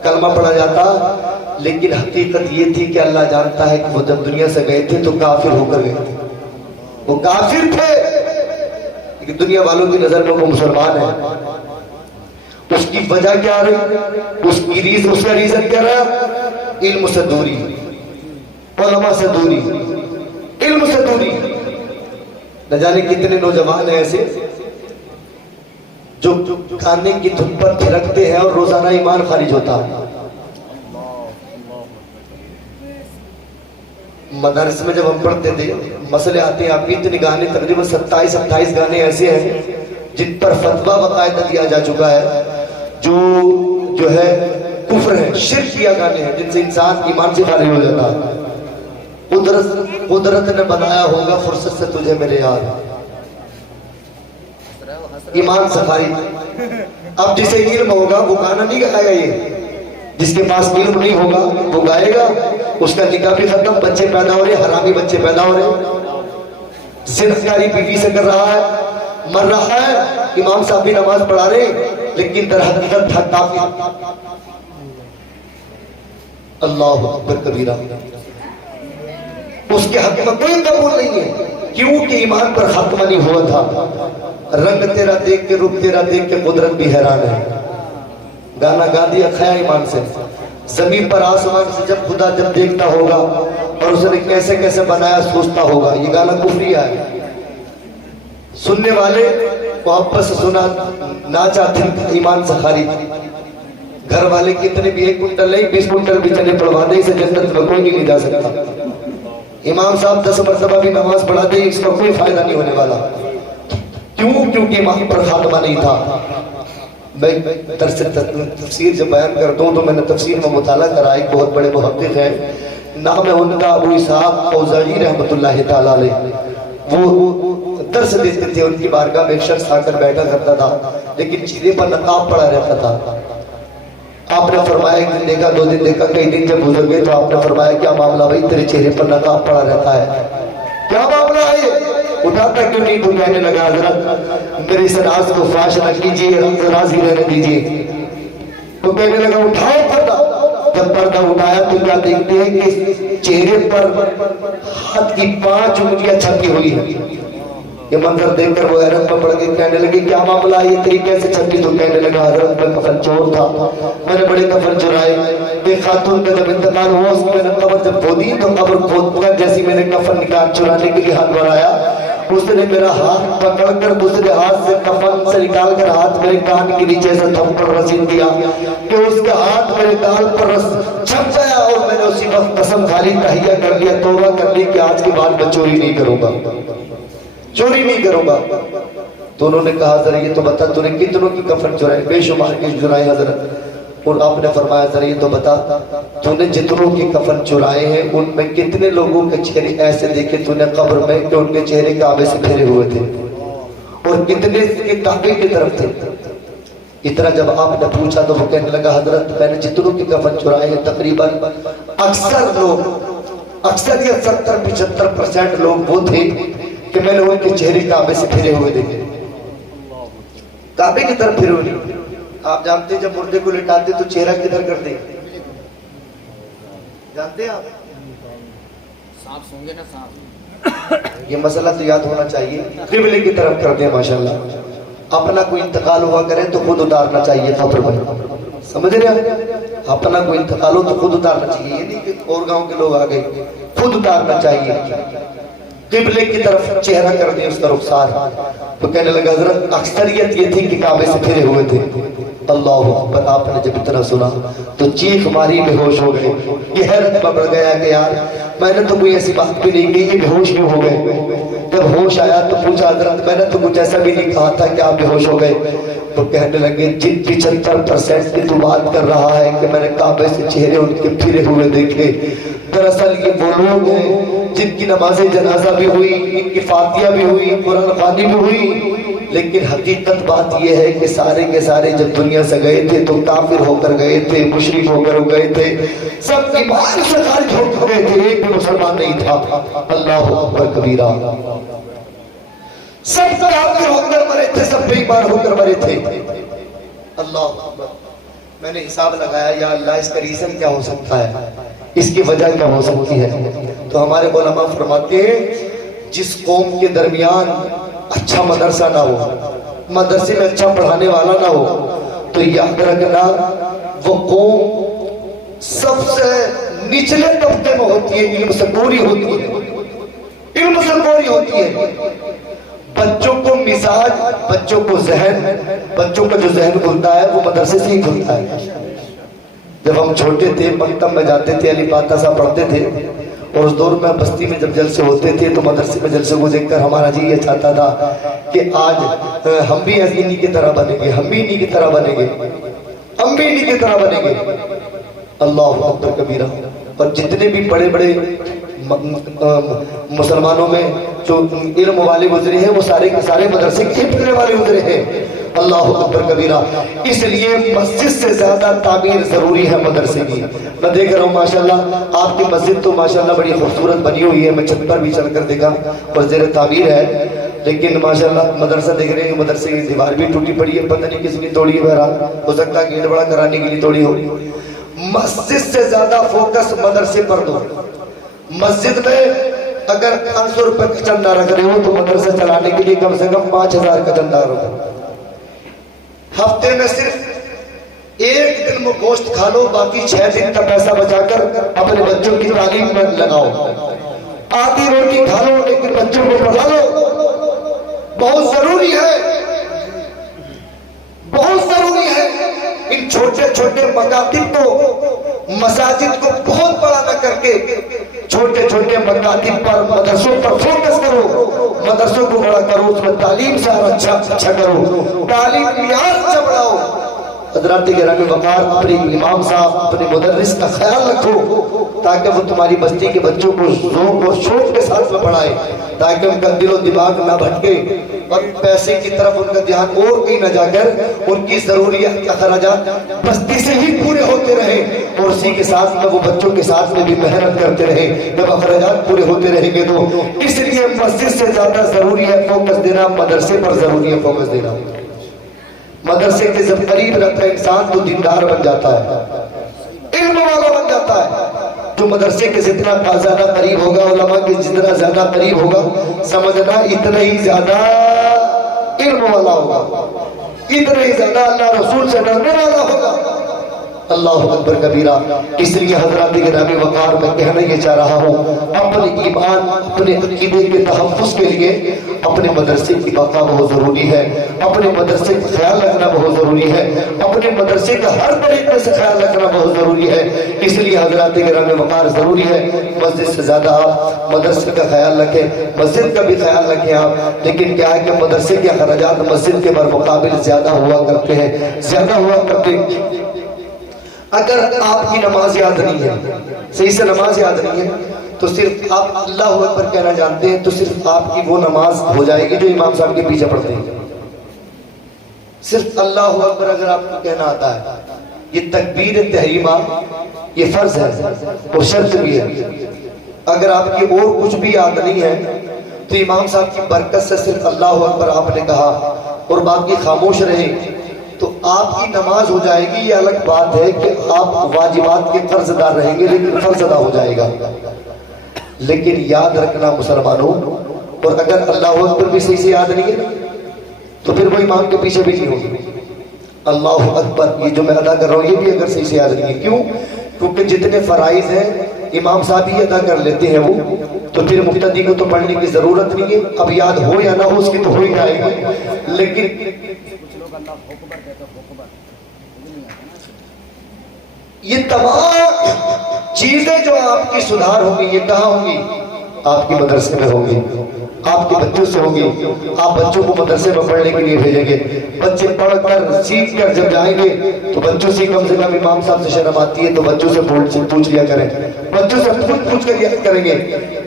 کلمہ پڑھا جاتا لیکن حقیقت یہ تھی کہ اللہ جانتا ہے کہ وہ جب دنیا سے گئے تھے تو کافر ہو کر گئے تھے وہ کافر تھے لیکن دنیا والوں کی نظر میں وہ مسلمان ہے اس کی وجہ کیا رہی اس کا ریزن کیا رہا علم سے دوری علماء سے دوری علم سے دوری نہ جانے کتنے نوجوان ہیں ایسے جو کھانے کی دھن پر پھرکتے ہیں اور روزانہ ایمان خارج ہوتا ہے مدارس میں جب ہم پڑھتے تھے مسئلے آتے ہیں آپ کی اتنے گانے تقریباً 27-28 گانے ایسے ہیں جن پر فتویٰ باقاعدہ دیا جا چکا ہے جو ہے کفر ہے شرک کیا گانے ہیں جن سے انسان ایمان سے خالی ہو جاتا ہے قدرت نے بنایا ہوگا فرصت سے تجھے میرے یار ایمان سے خالی اب جسے علم ہوگا وہ گانا نہیں گائے گا یہ جس کے پاس علم نہیں ہوگا وہ گائے گا اس کا نکاح بھی ختم بچے پیدا ہو رہے حرامی بچے پیدا ہو رہے زناکاری بیوی سے کر رہا ہے مر رہا ہے امام صاحب بھی نماز پڑھا رہے لیکن در حقیقت اللہ اکبر کبیرہ. اس کے حق میں کوئی قبول نہیں ہے کیونکہ ایمان پر خاتمہ نہیں ہوا تھا. رنگ تیرا دیکھ کے رخ تیرا دیکھ کے قدرت بھی حیران ہے. گانا گا دیا کھایا ایمان سے. زمین پر آسمان سے جب خدا جب دیکھتا ہوگا اور اس نے کیسے کیسے بنایا سوچتا ہوگا. یہ گانا کفریہ ہے. سننے والے محبت سے سنا ناچا دل ایمان سے خالی. گھر والے کتنے بھی 1 کنٹل نہیں 20 کنٹل بھی چلے پڑھوا دے اسے جنت میں کوئی نہیں جا سکتا. امام صاحب 10 مرتبہ بھی نماز پڑھا دے اس کا کوئی فائدہ نہیں ہونے والا. کیوں؟ کیونکہ ایمان پر خاتمہ نہیں تھا. میں تفسیر جب بیان کرتا ہوں تو میں نے تفسیر میں مطالعہ کرا. ایک بہت بڑے محقق ہیں نام ہے ان کا ابو اسحاق اوزاعی رحمۃ اللہ تعالی علیہ. وہ درس دیتے تھے. ان کی بارگاہ میں ایک شخص آ کر بیٹھا کرتا تھا لیکن چہرے پر نقاب پڑا رہتا تھا. آپ نے فرمایا 1 دن دیکھا 2 دن دیکھا کئی دن جب گزر گئے تو آپ نے فرمایا کیا معاملہ بھائی تیرے چہرے پر نقاب پڑا رہتا ہے کیا معاملہ ہے؟ اٹھاتا کیوں نہیں؟ تو کہنے لگا حضرت میرے اس راز کو فاش نہ کیجیے راضی رہنے دیجیے. تو کہنے لگا اٹھاؤ پردہ. جب پردہ اٹھایا تو کیا دیکھتے ہیں کہ چہرے پر ہاتھ کی 5 انگلیاں چھپی ہوئی ہیں. یہ منظر دیکھ کر وہ حیرت میں پڑ گئے. کہنے لگے کیا معاملہ ہے یہ طریقے سے چھپی؟ تو کہنے لگا حضرت میں کفن چور تھا میں نے بڑے کفن چرائے. ایک خاتون کا جب انتقال ہوا اس کی میں نے قبر جب کھودی تو قبر کھود کر جیسی میں نے کفن نکال چرانے کے لیے ہاتھ بڑھایا اس نے میرا ہاتھ پکڑ کر دوسرے ہاتھ سے کفن سے نکال کر ہاتھ میرے کان کے نیچے سے تھپڑ رسید دیا کہ اس کا ہاتھ میرے کان پر چھپ گیا. اور میں نے اسی وقت قسم کھا لی تہیہ کر لیا توبہ کر لی کہ آج کے بعد میں چوری نہیں کروں گا چوری نہیں کروں گا. تو انہوں نے کہا ذرا یہ تو بتا تو نے کتنوں کی کفن چرائے؟ بے شمار کی چرائے حضرت. اور آپ نے فرمایا ذرا یہ تو بتا تو نے جتنوں کی کفن چرائے ہیں ان میں کتنے لوگوں کے چہرے ایسے دیکھے تو نے قبر میں کہ ان کے چہرے کعبے سے پھیرے ہوئے تھے اور کتنے کے کعبے کی طرف تھے. اتنا جب آپ نے پوچھا تو وہ کہنے لگا حضرت میں نے جتنوں کی کفن چرائے ہیں تقریباً اکثر لوگ اکثر یا 70-75% لوگ وہ تھے کہ میں نے ان کے چہرے کعبے سے پھرے ہوئے دیکھے. کعبے کی طرف پھرے ہوئے. آپ جانتے ہیں جب مردے کو لٹاتے تو چہرہ کدھر کرتے جانتے ہیں آپ؟ سانپ سونگے نا سانپ. یہ مسئلہ تو یاد ہونا چاہیے. قبلے کی طرف کرتے ہیں ماشاءاللہ. اپنا کوئی انتقال ہوا کرے تو خود اتارنا چاہیے قبر میں. سمجھ رہے ہیں؟ اپنا کوئی انتقال ہو تو خود اتارنا چاہیے. یہ نہیں کہ اور گاؤں کے لوگ آ گئے خود اتارنا چاہیے. قبلے کی طرف چہرہ کر دیں اس کا رخسار. تو کہنے لگا حضرت اکثریت یہ تھی کہ کعبے سے پھرے ہوئے تھے. اللہ اکبر. آپ نے جب اتنا سنا تو چیخ ماری بے ہوش ہو گئے. یہ حیرت میں بڑھ گیا کہ یار میں نے تو کوئی ایسی بات بھی نہیں کی یہ بے ہوش کیوں ہو گئے. جب ہوش آیا تو پوچھا حضرت میں نے تو کچھ ایسا بھی نہیں کہا تھا کہ آپ بے ہوش ہو گئے. تو کہنے لگے جن 75% کی تو بات کر رہا ہے کہ میں نے کعبے سے چہرے ان کے پھرے ہوئے دیکھے دراصل یہ وہ لوگ ہیں جن کی نماز جنازہ بھی ہوئی ان کی فاتحہ بھی ہوئی قرآن خوانی بھی ہوئی. لیکن حقیقت بات یہ ہے کہ سارے کے سارے جب دنیا سے گئے تھے تو کافر ہو کر گئے تھے مشرک ہو کر گئے تھے سب ایمان سے خارج ہو کر گئے تھے. ایک بھی مسلمان نہیں تھا. اللہ اکبر کبیرہ. سب کافر ہو کر مرے تھے سب بے ایمان ہو کر مرے تھے. اللہ اکبر. میں نے حساب لگایا یا اللہ اس کا ریزن کیا ہو سکتا ہے اس کی وجہ کیا ہو سکتی ہے. تو ہمارے علماء فرماتے ہیں جس قوم کے درمیان اچھا مدرسہ نہ ہو مدرسے میں اچھا پڑھانے والا نہ ہو تو یاد رکھنا وہ قوم سب سے نچلے طبقے میں ہوتی ہے. علم سے کوری ہوتی ہے علم سے کوری ہوتی ہے. بچوں کو مزاج بچوں کو ذہن بچوں کا جو ذہن کھلتا ہے وہ مدرسے سے ہی کھلتا ہے. جب ہم چھوٹے تھے مکتب میں جاتے تھے علی پاتہ صاحب پڑھتے تھے اور اس دور میں بستی میں جب جلسے ہوتے تھے تو مدرسے میں جلسے کو دیکھ کر ہمارا جی یہ چاہتا تھا کہ آج ہم بھی انہی کی طرح بنیں گے ہم بھی انہی کی طرح بنیں گے ہم بھی انہی کی طرح بنیں گے. اللہ اکبر کبیرہ. اور جتنے بھی بڑے بڑے مسلمانوں میں جو علم والے گزرے ہیں وہ سارے کے سارے مدرسے کے پڑھنے والے گزرے ہیں. اللہ اکبر کبیرہ. اس لیے مسجد سے زیادہ تعمیر ضروری ہے مدرسے کی. میں دیکھ رہا ہوں ماشاءاللہ آپ کی مسجد تو ماشاءاللہ بڑی خوبصورت بنی ہوئی ہے. میں چھت پر بھی چل کر دیکھا اور زیر تعمیر ہے لیکن ماشاءاللہ مدرسہ دیکھ رہے ہیں مدرسے کی دیوار بھی ٹوٹی پڑی ہے پتہ نہیں کس نے توڑی ہے. بہرحال ہو سکتا ہے گیٹ بڑا کرانے کے لیے توڑی ہو. مسجد سے زیادہ فوکس مدرسے پر دو. مسجد میں اگر 500 روپے کا چندہ رکھ رہے ہو تو مدرسہ چلانے کے لیے کم سے کم 5000 کا چندہ رکھو. ہفتے میں صرف ایک دن میں گوشت کھا لو, باقی 6 دن کا پیسہ بچا کر اپنے بچوں کی تعلیم میں لگاؤ. آدھی روٹی کھا لو لیکن بچوں کو پڑھا لو. بہت ضروری ہے, بہت ضروری ہے. ان چھوٹے چھوٹے مکاتب کو, مساجد کو بہت بڑا نہ کر کے چھوٹے چھوٹے مکاتب پر, مدرسوں پر فوکس کرو. مدرسوں کو بڑا کرو, اس میں تعلیم سے اچھا کرو, تعلیم معیار اچھا بڑھاؤ. حضرات گرامی وقار, اپنے امام صاحب, اپنے مدرس کا خیال رکھو تاکہ وہ تمہاری بستی کے بچوں کو ذوق اور شوق کے ساتھ میں پڑھائے, تاکہ ان کا دل و دماغ نہ بھٹکے اور پیسے کی طرف ان کا دھیان اور کہیں نہ جا کر ان کی ضروریات اخراجات بستی سے ہی پورے ہوتے رہے, اور اسی کے ساتھ میں وہ بچوں کے ساتھ میں بھی محنت کرتے رہے. جب اخراجات پورے ہوتے رہیں گے تو اس لیے مسجد سے زیادہ ضروری ہے فوکس دینا, مدرسے پر ضروری ہے فوکس دینا. مدرسے کے جب قریب رہتا ہے انسان تو دیندار بن جاتا ہے, علم والا بن جاتا ہے. جو مدرسے کے جتنا زیادہ قریب ہوگا, علماء کے جتنا زیادہ قریب ہوگا, سمجھنا اتنا ہی زیادہ علم والا ہوگا, اتنا ہی زیادہ اللہ رسول سے ڈرنے والا ہوگا. اللہ اکبر کبیرہ. اس لیے حضرات گرامی وقار میں کہنا یہ چاہ رہا ہوں, اپنے ایمان, اپنے عقیدے کے تحفظ کے لیے اپنے مدرسے کی بقا بہت ضروری ہے, اپنے مدرسے کا خیال رکھنا بہت ضروری ہے, اپنے مدرسے کا ہر طریقے سے خیال رکھنا بہت ضروری ہے. اس لیے حضرات گرامی وقار ضروری ہے مسجد سے زیادہ آپ مدرسے کا خیال رکھیں, مسجد کا بھی خیال رکھیں آپ. لیکن کیا ہے کہ مدرسے کے اخراجات مسجد کے برمقابل زیادہ ہوا کرتے ہیں, زیادہ ہوا کرتے ہیں. اگر آپ کی نماز یاد نہیں ہے, صحیح سے نماز یاد نہیں ہے, تو صرف آپ اللہ اکبر کہنا جانتے ہیں تو صرف آپ کی وہ نماز ہو جائے گی جو امام صاحب کے پیچھے پڑھتے ہیں. صرف اللہ اکبر اگر آپ کو کہنا آتا ہے, یہ تکبیر تحریمہ یہ فرض ہے اور شرط بھی ہے. اگر آپ کی اور کچھ بھی یاد نہیں ہے تو امام صاحب کی برکت سے صرف اللہ اکبر آپ نے کہا اور باقی خاموش رہے تو آپ کی نماز ہو جائے گی. یہ الگ بات ہے کہ آپ واجبات کے قرض دار رہیں گے لیکن قرض ادا ہو جائے گا. لیکن یاد رکھنا مسلمانوں, اور اگر اللہ اکبر بھی صحیح سے یاد نہیں ہے تو پھر وہ امام کے پیچھے بھی نہیں ہوگی. اللہ اکبر یہ جو میں ادا کر رہا ہوں یہ بھی اگر صحیح سے یاد نہیں ہے, کیوں؟ کیونکہ جتنے فرائض ہیں امام صاحب ہی ادا کر لیتے ہیں وہ, تو پھر مقتدی کو تو پڑھنے کی ضرورت نہیں ہے. اب یاد ہو یا نہ ہو اس کی تو ہو ہی جائے گی. لیکن یہ تمام چیزیں جو آپ کی سدھار ہوگی یہ کہاں ہوگی؟ آپ کی مدرسے میں ہوگی, آپ کے بچوں سے ہوگی. آپ بچوں کو مدرسے میں پڑھنے کے لیے بھیجیں گے, بچے پڑھ کر سیکھ کر جب جائیں گے تو بچوں سے کم امام صاحب سے شرم آتی ہے تو بچوں سے پوچھ لیا کریں, بچوں سے پوچھ کر یاد کریں گے.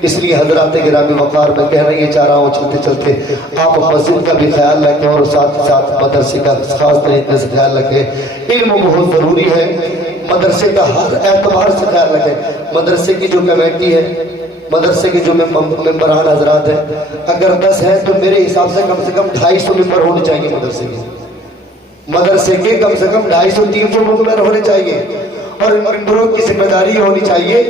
اس لیے حضرات گرامی وقار میں کہنا یہ چاہ رہا ہوں چلتے چلتے آپ مسجد کا بھی خیال رکھیں اور ساتھ ساتھ مدرسے کا خاص طریقے سے خیال رکھیں. علم بہت ضروری ہے, مدرسے کا ہر اعتبار سے خیال رکھیں. مدرسے کی جو کمیٹی ہے, مدرسے کے جو ممبران حضرات ہیں, اگر 10 ہیں تو میرے حساب سے کم 250 ممبر ہونے چاہیے مدرسے کے. مدرسے کے کم سے کم 250-300 ممبر ہونے چاہیے. اور ممبروں کی ذمہ داری ہونی چاہیے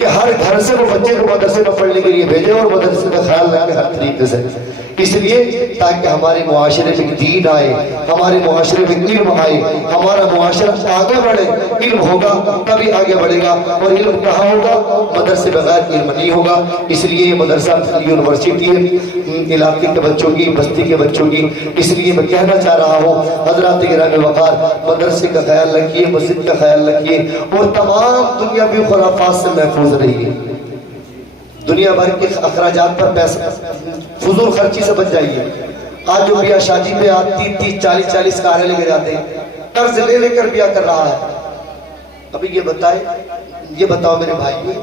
کہ ہر گھر سے وہ بچے کو مدرسے میں پڑھنے کے لیے بھیجیں اور مدرسے کا خیال رکھیں ہر طریقے سے. اس لیے تاکہ ہمارے معاشرے میں دین آئے, ہمارے معاشرے میں علم آئے, ہمارا معاشرہ آگے بڑھے. علم ہوگا تبھی آگے بڑھے گا, اور علم کہاں ہوگا؟ مدرسے بغیر علم نہیں ہوگا. اس لیے یہ مدرسہ یونیورسٹی ہے علاقے کے بچوں کی, بستی کے بچوں کی. اس لیے میں کہنا چاہ رہا ہوں حضرات گرامی وقار, مدرسے کا خیال رکھیے, مسجد کا خیال رکھیے, اور تمام دنیاوی خرافات سے محفوظ رہیے. دنیا بھر کے اخراجات پر پیسہ فضول خرچی سے بچ جائیے. آج جو بیاہ شادی پہ 30-40 کاریں لے کے جاتے ہیں, قرض لے کر بیاہ کر رہا ہے. ابھی یہ بتاؤ میرے بھائی,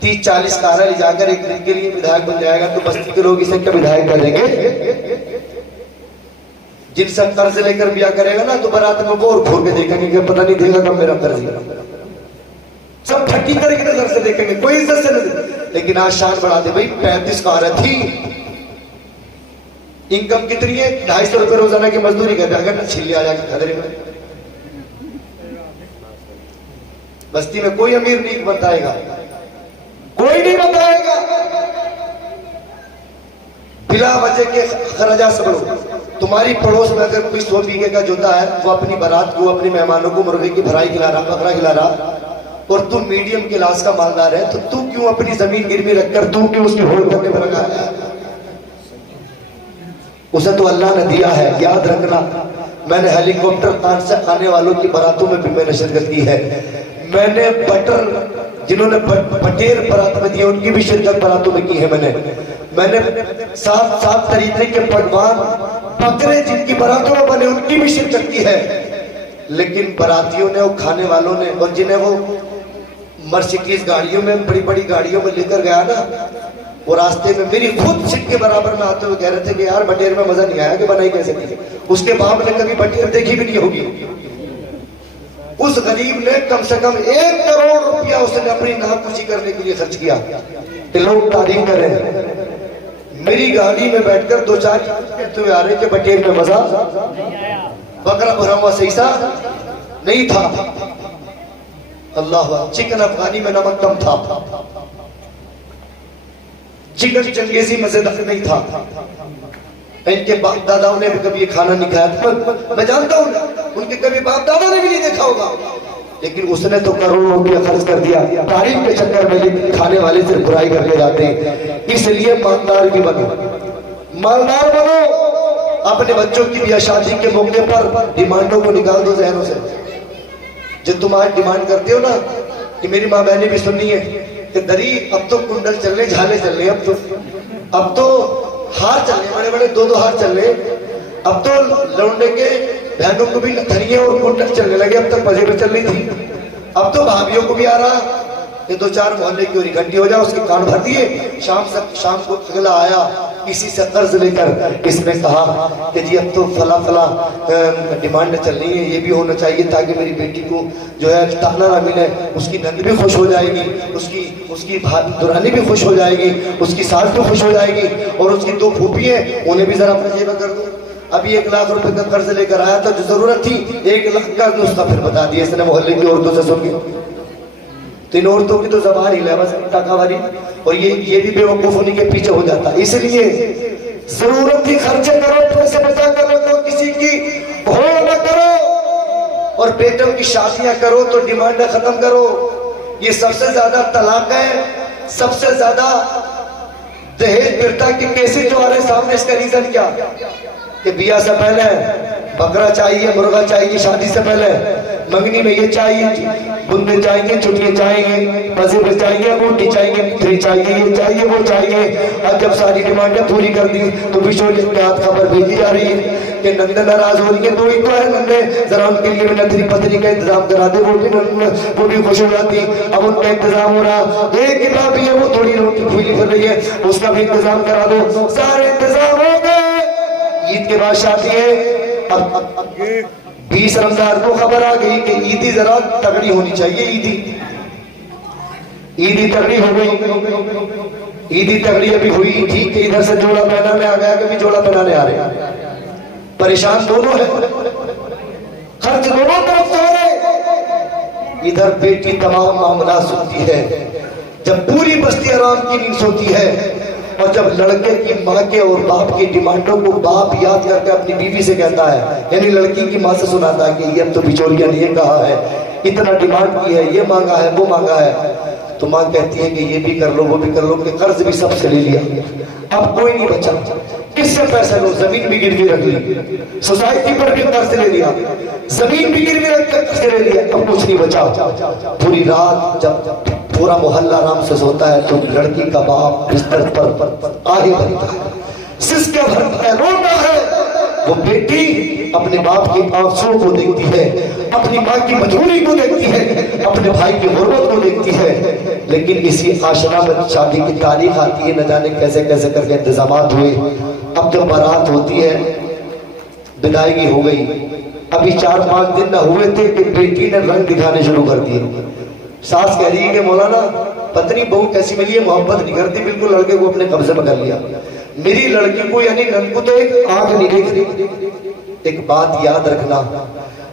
30-40 کاریں لے جا کر ایک دن کے لیے ودھایک بن جائے گا تو بستی کے لوگ اسے کیا ودھایک کر دیں گے؟ جن سے قرض لے کر بیاہ کرے گا نا تو برات میں وہ اور گھور کے دیکھیں گے کہ پتہ نہیں دے گا کب میرا قرض ہے. سب ٹھٹی طرح کی نظر سے دیکھیں گے, کوئی عزت سے نہیں. لیکن آج شان بڑھا دے بھائی 35 کاریں تھی, انکم کتنی ہے؟ 250 روپے روزانہ کی مزدوری کرتے, اگر نہ چھل لیا جائے گا خدرے میں. بستی میں کوئی امیر نہیں بتائے گا, کوئی نہیں بتائے گا. بلا وجہ کے خراجات سے بڑھو. تمہاری پڑوس میں اگر کوئی 100 بیگھے کا جوتا ہے, وہ اپنی بارات کو, اپنے مہمانوں کو مرغے کی بھرائی کھلا رہا, بکرا کھلا رہا, اور تم میڈیم کلاس کا مالدار ہے, تو کیوں اپنی زمین گروی رکھ کر کیوں اس کی ہول کرنے پر رکھا ہے؟ اسے تو اللہ نے دیا ہے. یاد رکھنا, میں نے ہیلی کاپٹر آنے والوں کی باراتوں میں بھی میں نے شرکت کی ہے. میں نے بٹر جنہوں نے بٹیر برات میں دیا ان کی بھی شرکت براتوں میں کی ہے. میں نے 7 طریقے کے پکوان بکرے جن کی براتوں میں بنے ان کی بھی شرکت کی ہے. لیکن براتیوں نے اور کھانے والوں نے, اور جنہیں وہ مرسیڈیز گاڑیوں میں, بڑی بڑی گاڑیوں میں لے کر گیا نا, وہ راستے میں میری خود سکھ کے برابر میں آتے ہوئے کہہ رہے تھے کہ یار بٹیر میں مزہ نہیں آیا کہ بنائی کیسے تھی. اس کے باپ نے کبھی بٹیر دیکھی بھی نہیں ہوگی. اس غریب نے کم سے کم 1 کروڑ روپیہ اس نے اپنی ناکوشی کرنے کے لیے خرچ کیا. لوگ تعریف کر رہے ہیں. میری گاڑی میں بیٹھ کر 2-4 کہتے ہوئے آ رہے کہ بٹیر میں مزہ, بکرا بھرا ہوا سیسا نہیں تھا. اللہ, چکن افغانی میں نمک کم تھا, چکن چنگیزی مزیدار نہیں تھا. ان کے باپ داداؤں نے بھی کبھی یہ کھانا نہیں کھایا. میں جانتا ہوں ان کے کبھی باپ دادا نے بھی نہیں دیکھا ہوگا, لیکن اس نے تو کروڑوں روپیہ خرچ کر دیا. تعریف کے چکر میں یہ کھانے والے سے برائی کر کے جاتے ہیں. اس لیے مالدار بھی بنو, مالدار بنو. اپنے بچوں کی بیاہ شادی کے موقع پر ڈیمانڈوں کو نکال دو ذہنوں سے. جو تم آج ڈیمانڈ کرتے ہو نا, کہ میری ماں بہنیں بھی سننی ہے کہ دری اب تو کنڈل چل رہے, جھالے چل رہے, اب تو ہار چل رہے, بڑے بڑے 2 ہار چل رہے. اب تو لونڈے کے بہنوں کو بھی دھنیے اور کنڈل چلنے لگے, اب تک مزے پہ چل رہی تھی. اب تو بھابھیوں کو بھی آ رہا کہ 2-4 محلے کی اور اکٹھی ہو جائے, اس کے کان بھر دیے. شام کو اگلا آیا کسی سے قرض لے کر, اس نے کہا کہ جی اب تو فلاں ڈیمانڈ چل رہی ہے, یہ بھی ہونا چاہیے تاکہ میری بیٹی کو جو ہے تانا نہ ملے. اس کی نند بھی خوش ہو جائے گی, اس کی دورانی بھی خوش ہو جائے گی, اس کی ساس بھی خوش ہو جائے گی, اور اس کی 2 پھوپھی ہیں انہیں بھی ذرا فجیبہ کر دو. ابھی 1 لاکھ روپے کا قرض لے کر آیا تھا, جو ضرورت تھی 1 لاکھ کا نسخہ پھر بتا دیا اس نے محلے کی عورتوں سے سن کے. تو ان عورتوں کی تو زبان ہی ہے بس ٹاکا والی, اور یہ بھی بے وقوف ہونے کے پیچھے ہو جاتا. اس لیے ضرورت کی خرچے کرو, پیسے بچا کر رکھو, کسی کی بھول نہ کرو, اور بیٹوں کی شادیاں کرو تو ڈیمانڈیں ختم کرو. یہ سب سے زیادہ طلاق ہے, سب سے زیادہ دہیج پھرتا کی کیسے جو آ رہے سامنے. اس کا ریزن کیا کہ بیاہ سے پہلے بکرا چاہیے, مرغا چاہیے, شادی سے پہلے منگنی میں یہ چاہیے, بندے چاہیے, چھٹیاں چاہیے, مذہب چاہیے, روٹی چاہیے, پھر چاہیے, یہ چاہیے, وہ چاہیے. اور جب ساری ڈیمانڈیں پوری کر دی تو بچولی کے ہاتھ خبر بھیجی جا رہی ہے کہ نندے ناراض ہو رہی ہے. 2 ہی تو ہے نندے, ذرا ان کے لیے نندری پتری کا انتظام کرا دے, وہ بھی خوش ہو جاتی. اب ان کا انتظام ہو رہا, ایک کتاب بھی ہے وہ تھوڑی روٹی پھولی پھر رہی ہے, اس کا بھی انتظام کرا دو. سارے انتظام ہو گئے. عید کے بعد شادی ہے. اب 20 رمضان کو خبر آ گئی کہ عیدی ذرا تگڑی ہونی چاہیے. عیدی تگڑی ہو گئی. عیدی تگڑی ابھی ہوئی تھی کہ ادھر سے جوڑا پہنانے آ گیا, کبھی جوڑا پہنانے آ رہے ہیں. پریشان دونوں ہیں, خرچ دونوں طرف سے ہو رہے. ادھر بیٹی تمام معاملات سنتی ہے جب پوری بستی آرام کی نیند سوتی ہے, اور جب لڑکے کی ماں کے اور باپ کی ڈیمانڈوں کو باپ یاد کر کے اپنی بیوی سے کہتا ہے, یعنی لڑکی کی ماں سے سناتا ہے کہ یہ اب تو بچوریا نے یہ کہا ہے, اتنا ڈیمانڈ کی ہے, یہ مانگا ہے, وہ مانگا ہے, تو ماں کہتی ہے کہ یہ بھی کر لو, وہ بھی کر لو, کہ قرض بھی سب سے لے لیا, اب کوئی نہیں بچا. کس سے پیسہ لو؟ زمین بھی گروی رکھ لی, سوسائٹی پر بھی قرض لے لیا, زمین بھی گروی رکھ کر قرض لے لیا, اب کچھ نہیں بچا. پوری رات جب پورا محلہ آرام سے سوتا ہے تو لڑکی کا باپ بستر پر آہے بھرتا ہے, سسکے بھرتا ہے, روتا ہے. وہ بیٹی اپنے باپ کی آنسوں کو دیکھتی ہے, اپنی ماں کی مجبوری کو دیکھتی ہے, اپنے بھائی کی غربت کو دیکھتی ہے. لیکن اسی آشنا میں شادی کی تاریخ آتی ہے, نہ جانے کیسے کیسے کر کے انتظامات ہوئے. اب جب بارات ہوتی ہے, بدائیگی ہو گئی, ابھی 4-5 دن نہ ہوئے تھے کہ بیٹی نے رنگ دکھانے شروع کر دیے. ساس کہہ رہی ہے کہ مولانا پتنی بہو کیسی ملی ہے, محبت نہیں کرتی, بالکل لڑکے کو اپنے قبضے میں کر لیا. میری لڑکی کو یعنی نند کو تو ایک آنکھ نہیں دیکھ رہی. ایک بات یاد رکھنا,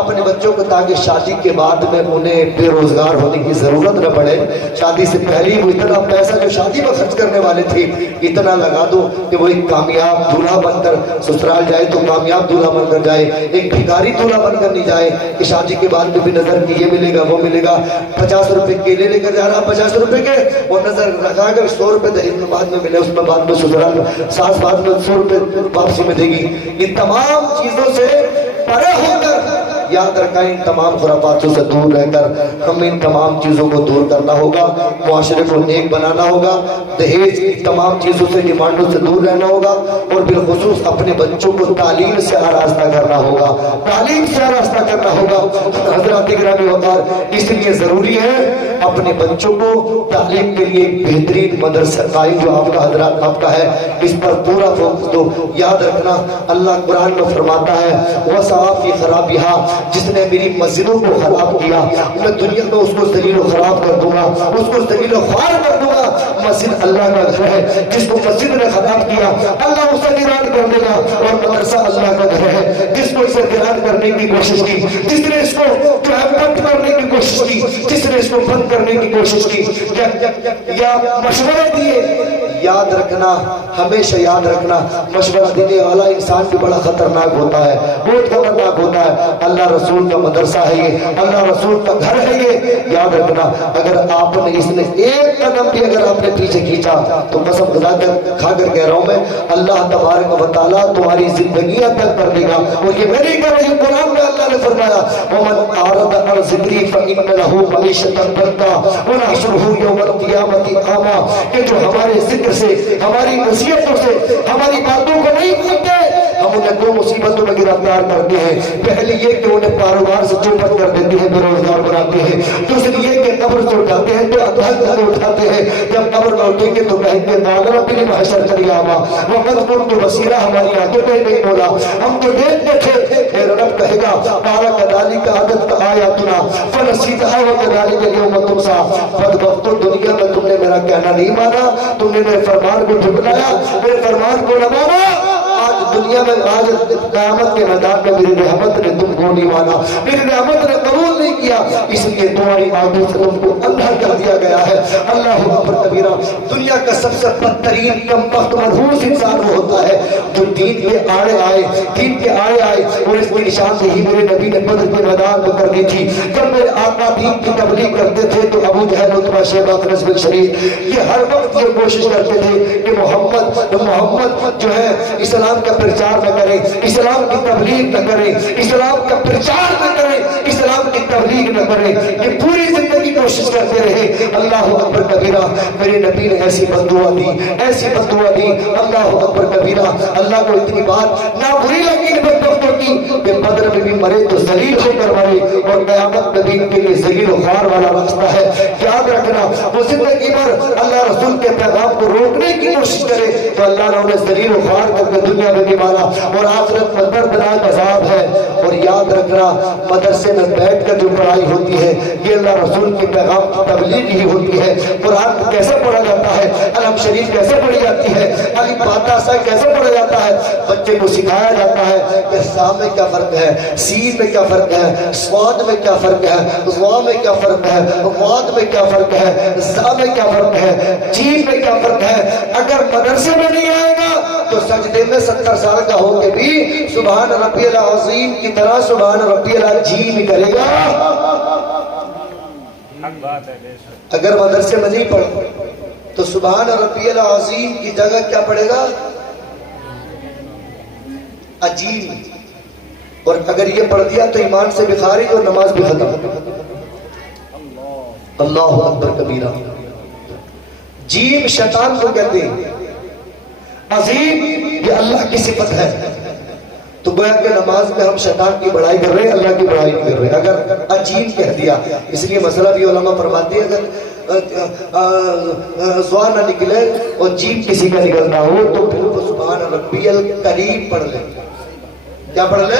اپنے بچوں کو تاکہ شادی کے بعد میں انہیں بے روزگار ہونے کی ضرورت نہ پڑے، شادی سے پہلے وہ اتنا پیسہ جو شادی میں خرچ کرنے والے تھے اتنا لگا دو کہ وہ ایک کامیاب دولہا بن کر سسرال جائے تو کامیاب دولہا بن کر جائے، ایک بھکاری دولہا بن کر نہیں جائے کہ شادی کے بعد میں بھی نظر کی یہ ملے گا وہ ملے گا، 50 روپے کیلے لے کر جا رہا 50 روپے کے، اور نظر رکھا کہ 100 روپے دہیج میں بعد میں ملے، اس میں بعد میں سسرال ساس بعد میں 100 روپے واپسی میں دے گی۔ ان تمام چیزوں سے پرے ہو کر یاد رکھا، ان تمام خرافاتوں سے دور رہ کر ہم ان تمام چیزوں کو دور کرنا ہوگا، معاشرے کو نیک بنانا ہوگا، دہیج کی تمام چیزوں سے ڈیمانڈوں سے دور رہنا ہوگا، اور بالخصوص اپنے بچوں کو تعلیم سے آراستہ کرنا ہوگا، تعلیم سے آراستہ کرنا ہوگا۔ حضرات گرامی وقار، اس لیے ضروری ہے اپنے بچوں کو تعلیم کے لیے ایک بہترین مدرسہ قائم جو آپ کا حضرات آپ کا ہے، اس پر پورا فوکس دو۔ یاد رکھنا اللہ قرآن میں فرماتا ہے وَسَعَى فِي خَرَابِهَا، جس نے میری مسجدوں کو خراب کیا میں دنیا میں اس کو ذلیل و خراب کر دوں گا، اس کو ذلیل و خوار کر دوں گا۔ مسجد اللہ کا گھر ہے، جس کو مسجد نے خراب کیا اللہ اسے ویران کر دے گا، اور مدرسہ اللہ کا گھر ہے، جس کو اسے ویران کرنے کی کوشش کی، جس نے اس کو جو ہے بند کرنے کی کوشش کی، جس نے اس کو بند کرنے کی کوشش کی یا مشورے دیے، یاد رکھنا ہمیشہ یاد رکھنا مشورہ دینے والا انسان بھی بڑا خطرناک ہوتا ہے، بہت خطرناک ہوتا ہے۔ اللہ رسول کا مدرسہ ہے یہ، اللہ رسول کا گھر ہے یہ، یاد رکھنا اگر آپ نے اس نے ایک قدم بھی اگر آپ نے پیچھے کھینچا تو قسم خدا کھا کر کہہ رہا ہوں میں، اللہ تبارک و تعالیٰ تمہاری زندگیاں تک کر دے گا۔ اور یہ میں نہیں کہہ رہا، یہ قرآن میں اللہ نے فرمایا وَمَنْ أَعْرَضَ عَنْ ذِكْرِي فَإِنَّ لَهُ مَعِيشَةً ضَنكًا وَنَحْشُرُهُ يَوْمَ الْقِيَامَةِ أَعْمَىٰ، کہ جو ہمارے ذکر سے، ہماری نصیحتوں سے، ہماری باتوں کو نہیں مانتے، ہم انہیں دو مصیبتوں میں گرفتار کرتے ہیں۔ پہلی یہ کہ انہیں کاروبار سے چوپٹ کر دیتے ہیں، بے روزگار بناتے ہیں۔ دوسری یہ کہ قبر سے اٹھاتے ہیں تو ادھر اٹھاتے ہیں، جب قبر میں اٹھیں گے تو کہیں گے قال رب لم حشرتنی اعمیٰ وقد كنت بصیرا، ہماری آنکھیں پہ نہیں بولا، ہم تو دیکھتے تھے۔ میرا رب کہے گا قال كذلك اتتك آیاتنا فنسیتها وكذلك اليوم تنسى، بدبختو دنیا میں تم نے میرا کہنا نہیں مانا، تم نے میرے فرمان کو جھٹلایا، میرے فرمان کو نہ مانا، آج دنیا میں آج قیامت کے میدان میں میری رحمت نے تم کو نہیں مانا، میری رحمت نے قبول نہیں کیا، اس لیے تمہاری آنکھوں سے تم کو اندھا کر دیا گیا ہے۔ اللہ اکبر کبیرہ، دنیا کا سب سے بدترین کم بخت منحوس انسان وہ ہوتا ہے جو دین کے آڑے آئے، دین کے آڑے آئے، اور اس کی نشاندہی میرے نبی نے بدر کے میدان میں کر دی تھی۔ جب میرے آقا دین کی تبلیغ کرتے تھے تو ابو جہل عتبہ شیبہ فنس بن شریف یہ ہر وقت یہ کوشش کرتے تھے کہ محمد جو ہے اسلام کا پرچار نہ کرے، اسلام کی تبلیغ نہ کرے، اسلام کا پرچار نہ کرے، اسلام کی تبلیغ نہ کرے، یہ پوری زندگی کوشش کرتے رہے۔ اللہ اکبر کبیرہ، میرے نبی نے ایسی بددعا دی، ایسی بددعا دی، اللہ اکبر کبیرہ۔ اللہ کو اتنی بات نہ بری لگی بدبختوں کی کہ بدر میں بھی مرے تو ذلیل ہو کر مرے، اور قیامت میں بھی ان کے لیے ذلیل و خوار والا راستہ ہے۔ یاد رکھنا وہ زندگی بھر اللہ رسول کے پیغام کو روکنے کی کوشش کرے تو اللہ نے انہیں ذلیل و خوار کر کے دنیا میں بھی مارا، اور آخرت میں دردناک عذاب ہے۔ اور یاد رکھنا مدرسے میں بیٹھ کر جو پڑھائی ہوتی ہے یہ اللہ رسول کے پیغام کی تبلیغ ہی ہوتی ہے۔ قرآن کیسے پڑھا جاتا ہے، علم شریف کیسے پڑھی جاتی ہے، علی پاتا سا کیسے پڑھا جاتا ہے، بچے کو سکھایا جاتا ہے کہ سا میں کیا فرق ہے، سین میں کیا فرق ہے، سواد میں کیا فرق ہے، ضا میں کیا فرق ہے، واد میں کیا فرق ہے، زا میں کیا فرق ہے، جیم میں کیا فرق ہے۔ اگر مدرسے میں نہیں آئے گا تو سجدے میں 70 سال کا ہو کے بھی سبحان ربی العظیم کی طرح سبحان ربی العظیم کرے گا۔ اگر مدرسے میں نہیں پڑھا تو سبحان ربی العظیم کی جگہ کیا پڑھے گا، عجیم۔ اور اگر یہ پڑھ دیا تو ایمان سے بھی خارج اور نماز بھی ختم۔ اللہ اکبر کبیرہ۔ جیم شیطان کو کہتے ہیں، عظیم یہ اللہ کی صفت ہے۔ تو گویا کہ نماز میں ہم شیطان کی بڑائی کر رہے ہیں، اللہ کی بڑائی نہیں کر رہے اگر عجیم کہہ دیا۔ اس لیے مسئلہ بھی علماء فرماتے ہیں اگر ضا نہ نکلے اور جیم کسی کا نکلنا ہو تو پھر وہ سبحان ربی الکریم پڑھ لے۔ کیا پڑھ لے؟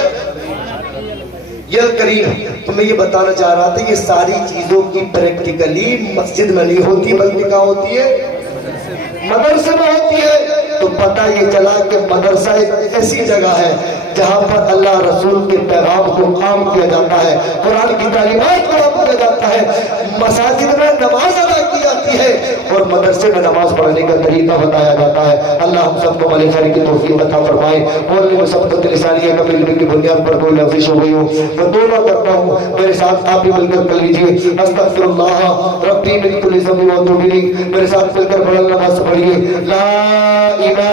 یہ کریم۔ تو میں یہ بتانا چاہ رہا تھا یہ ساری چیزوں کی پریکٹیکلی مسجد میں نہیں ہوتی بلکہ کہاں ہوتی ہے، مدرسے میں ہوتی ہے۔ تو پتہ یہ چلا کہ مدرسہ ایک ایسی جگہ ہے جہاں پر اللہ رسول کے پیغام کو عام کیا جاتا ہے، قرآن کی تعلیمات کو عام کیا جاتا ہے، مساجد میں نماز ادا کی جاتی ہے اور مدرسے میں نماز پڑھنے کا طریقہ بتایا جاتا ہے۔ اللہ ہم سب کو عمل خیر کی توفیق عطا فرمائے۔ بولنے میں سبقت لسانیہ کا علم کی بنیاد پر کوئی لفظ ہو گئی ہو میں دعا کرتا ہوں، میرے ساتھ آپ بھی مل کر کر لیجیے، استغفر اللہ ربی من کل ذنب و اتوب الیہ، میرے ساتھ مل کر بڑا نماز پڑھیے، لا الہ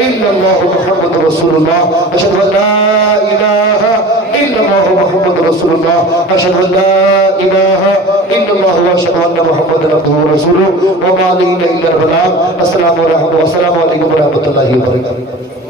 الا اللہ محمد رسول اللہ، اشہد ان لا الہ الا اللہ محمد رسول اللہ، اشہد ان لا الہ الا اللہ واشہد ان محمد عبدہ ورسولہ وما علینا الا البلاغ۔ السلام علیکم ورحمۃ اللہ وبرکاتہ۔